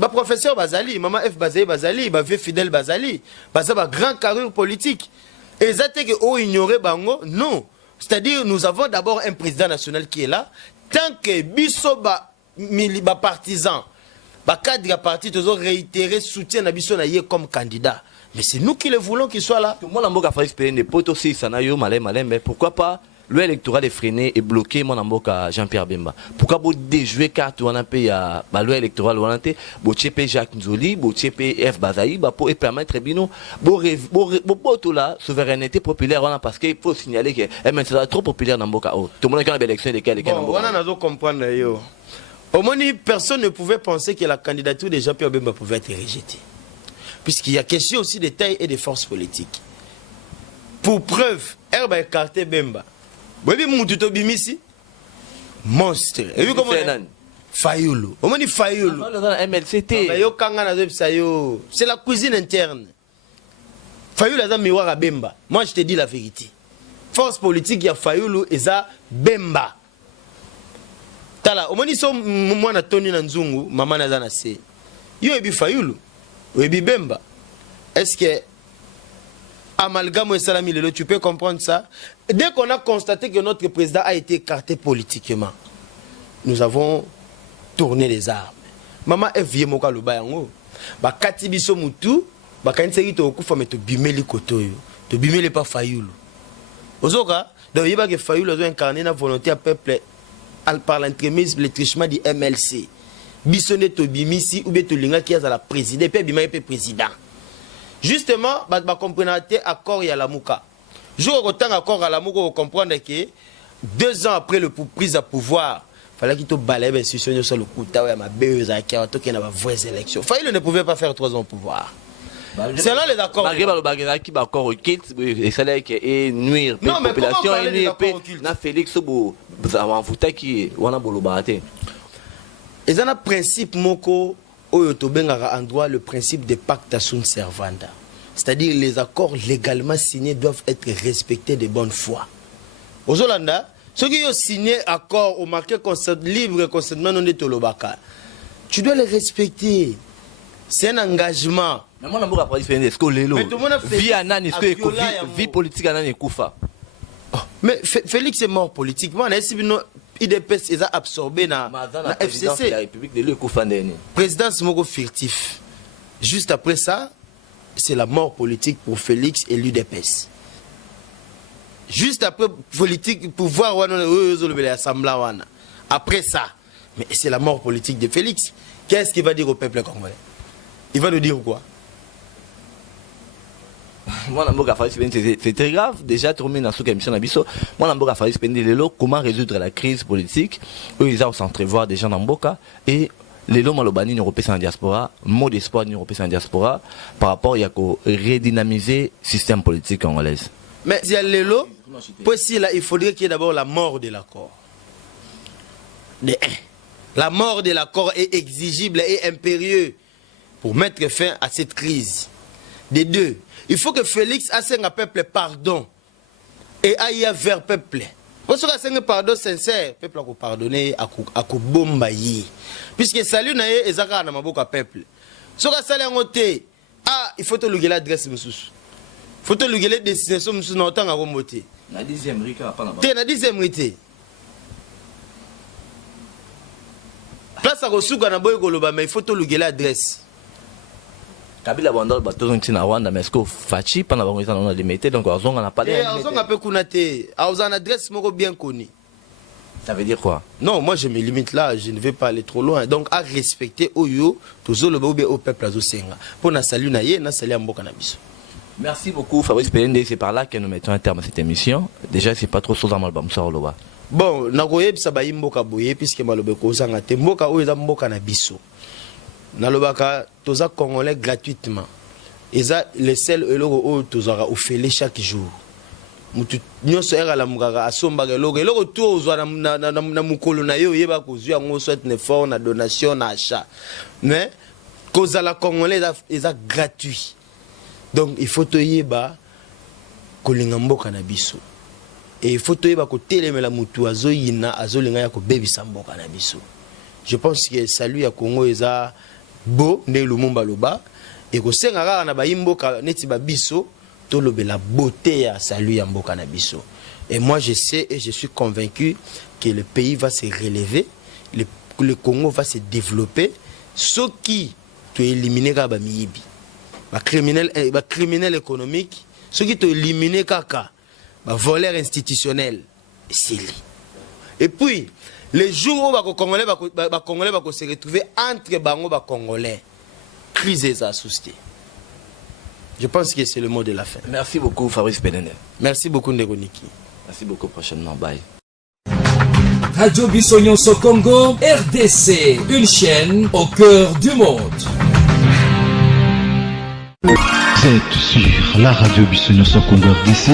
professeur Bazali, maman F Bazali, vieux Fidèle Bazali, Bazali, grand carrure politique. Et ça que oh ignorer bango, non. C'est-à-dire, nous avons d'abord un président national qui est là. Tant que biso partisan, cadre parti, nous avons réitéré soutien à biso comme candidat. Mais c'est nous qui le voulons qu'il soit là. Moi, je vais faire des potes aussi, ça n'a eu mais pourquoi pas le électoral est freiné et bloqué, mon amboka Jean-Pierre Bemba. Pourquoi vous déjouez carte ou on a payé à le électoral ou on a payé Jacques Nzoli, F Bazaï, pour permettre bino, tout là, souveraineté populaire, parce qu'il faut signaler que c'est trop populaire dans Mboka. Tout le monde a une élection de quel on a comprendre. Au moins, personne ne pouvait penser que la candidature de Jean-Pierre Bemba pouvait être rejetée. Puisqu'il y a question aussi de taille et de force politique. Pour preuve, Herba écarté Bemba. Vous avez vu Bimisi? Monstre. Et vu comment Fayoulou. On dit Fayoulou. C'est la cuisine interne. Fayoulou a un miroir à Bemba. Moi, je te dis la vérité. Force politique, il y a Fayoulou et ça Bemba. Tala, au moins, ils sont moi na Tony Nanzungu, maman Nazana se. Yo ebi Fayoulou. Ou ebi Bemba. Est-ce que amalgame et salami lelo, tu peux comprendre ça? Dès qu'on a constaté que notre président a été écarté politiquement, nous avons tourné les armes. Maman est vieux moka le bayango. Ba katibiso mutu, ba kanseri to kufa meto bimeli koto yo. to bimele pas Fayoulou. Ozoka, donc il va que Fayoulou a incarné la volonté à peuple par l'entremise le trichement du MLC. Bissonné to bimisi ou bien to linga qui est à la présidente, puis bima est président. Justement, bah comprendre accord y a la mouka. Jour autant accord à la mouka, vous comprenez que 2 ans après le prise à pouvoir, fallait qu'il te balaye l'institution sur le coup, t'as ma beuze à qui a tout qui n'a pas vraies élections. Fayoulou ne pouvait pas faire 3 ans au pouvoir. Selon les accords. Malgré le bagage qui va encore occulte, et ça là qui est nuire la population et nuire na Félix Obo, avant vous qui wana bolobate. Et ça, un principe moko en droit, le principe de pacta sunt servanda. C'est-à-dire les accords légalement signés doivent être respectés de bonne foi. Aux Hollandais, ceux qui ont signé accord au marqué libre consentement non de Tolobaka, tu dois les respecter. C'est un engagement. Mais moi, je ne sais pas est-ce que l'élo, vie politique, mais Félix est mort politiquement. IDPS est absorbé dans la FCC. La République de l'Écoufandé. Présidence Mogo furtif. Juste après ça, c'est la mort politique pour Félix et l'UDPS. Juste après politique, pouvoir l'Assemblée. Après ça, mais c'est la mort politique de Félix. Qu'est-ce qu'il va dire au peuple congolais? Il va nous dire quoi? Moi, c'est très grave. Déjà, tourner dans cette émission, moi, comment résoudre la crise politique? Eux, ils ont s'entrevoir des gens dans Mboka et les lots malobani européens en diaspora, mot d'espoir européens en diaspora, par rapport à redynamiser le système politique congolais. Mais il y a les lots, il faudrait qu'il y ait d'abord la mort de l'accord. La mort de l'accord est exigible et impérieuse pour mettre fin à cette crise. Des 2, il faut que Félix assène à peuple pardon et aille vers peuple. Parce que assène pardon sincère, peuple a pardonné à bombayi. Puisque salut nae ezaka na maboka peuple. Ce que ça l'engoté, il faut te luguer l'adresse monsieur. Il faut te luguer les destinations monsieur na autant à remonter. Na 10e rika pas là-bas. T'es na 10e rité. Place à Rosuka na boy koloba mais il faut te luguer l'adresse. Kabila Bandol bato ntina Rwanda mais est-ce que Fachi pendant qu'on est dans la limité donc on a pas de on a peu kunaté on a une adresse moko bien connue. Ça veut dire quoi? Non, moi je me limite là, je ne vais pas aller trop loin. Donc à respecter Oyo, toujours le au peuple azosenga. Pour na salut na ye, na salut mboka na biso. Merci beaucoup Fabrice Pelende, c'est par là que nous mettons un terme à cette émission. Déjà c'est pas trop chose dans l'album ça loba. Bon, na koyeb sa ba mboka boye puisque malobe ko zanga te mboka oyo za mboka na biso. Nalobaka toza congolais gratuitement. Eza les seuls eloko o tozara ofele chaque jour. Mutu nyonso era la mugaka asomba eloko to ozwa na mukolo na yo yeba kozwa ngo soit ne fort na donation na achat. Mais kozala congolais eza gratuit. Donc il faut toyeba kolinga mboka na biso. Et il faut toyeba ko telemela mutu azoyina azolinga ya ko bebisa mboka na biso. Je pense que salut ya Congo eza Bo ne Lumumba loba et ko senga na ba imboka neti ba biso to lobe la beauté ya salut ya mboka na biso. Et moi je sais et je suis convaincu que le pays va se relever, le Congo va se développer, ceux qui te éliminer ka ba miyibi. Ba criminel économique, ceux qui te éliminer kaka, ba voleur institutionnel, c'est lui. Et puis les jours où les Congolais vont se retrouver entre bango ba Congolais, crise est assustée. Je pense que c'est le mot de la fin. Merci beaucoup Fabrice Pelende. Merci beaucoup Ndegoniki. Merci beaucoup prochainement. Bye. Radio Bissognon Congo, RDC, une chaîne au cœur du monde. Vous êtes sur la radio Bissognon Congo RDC.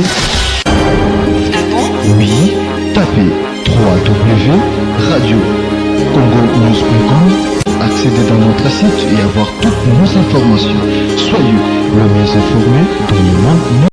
Oui, tapez www.radiocongonews.com, accéder dans notre site et avoir toutes nos informations. Soyez le mieux informés dans le monde.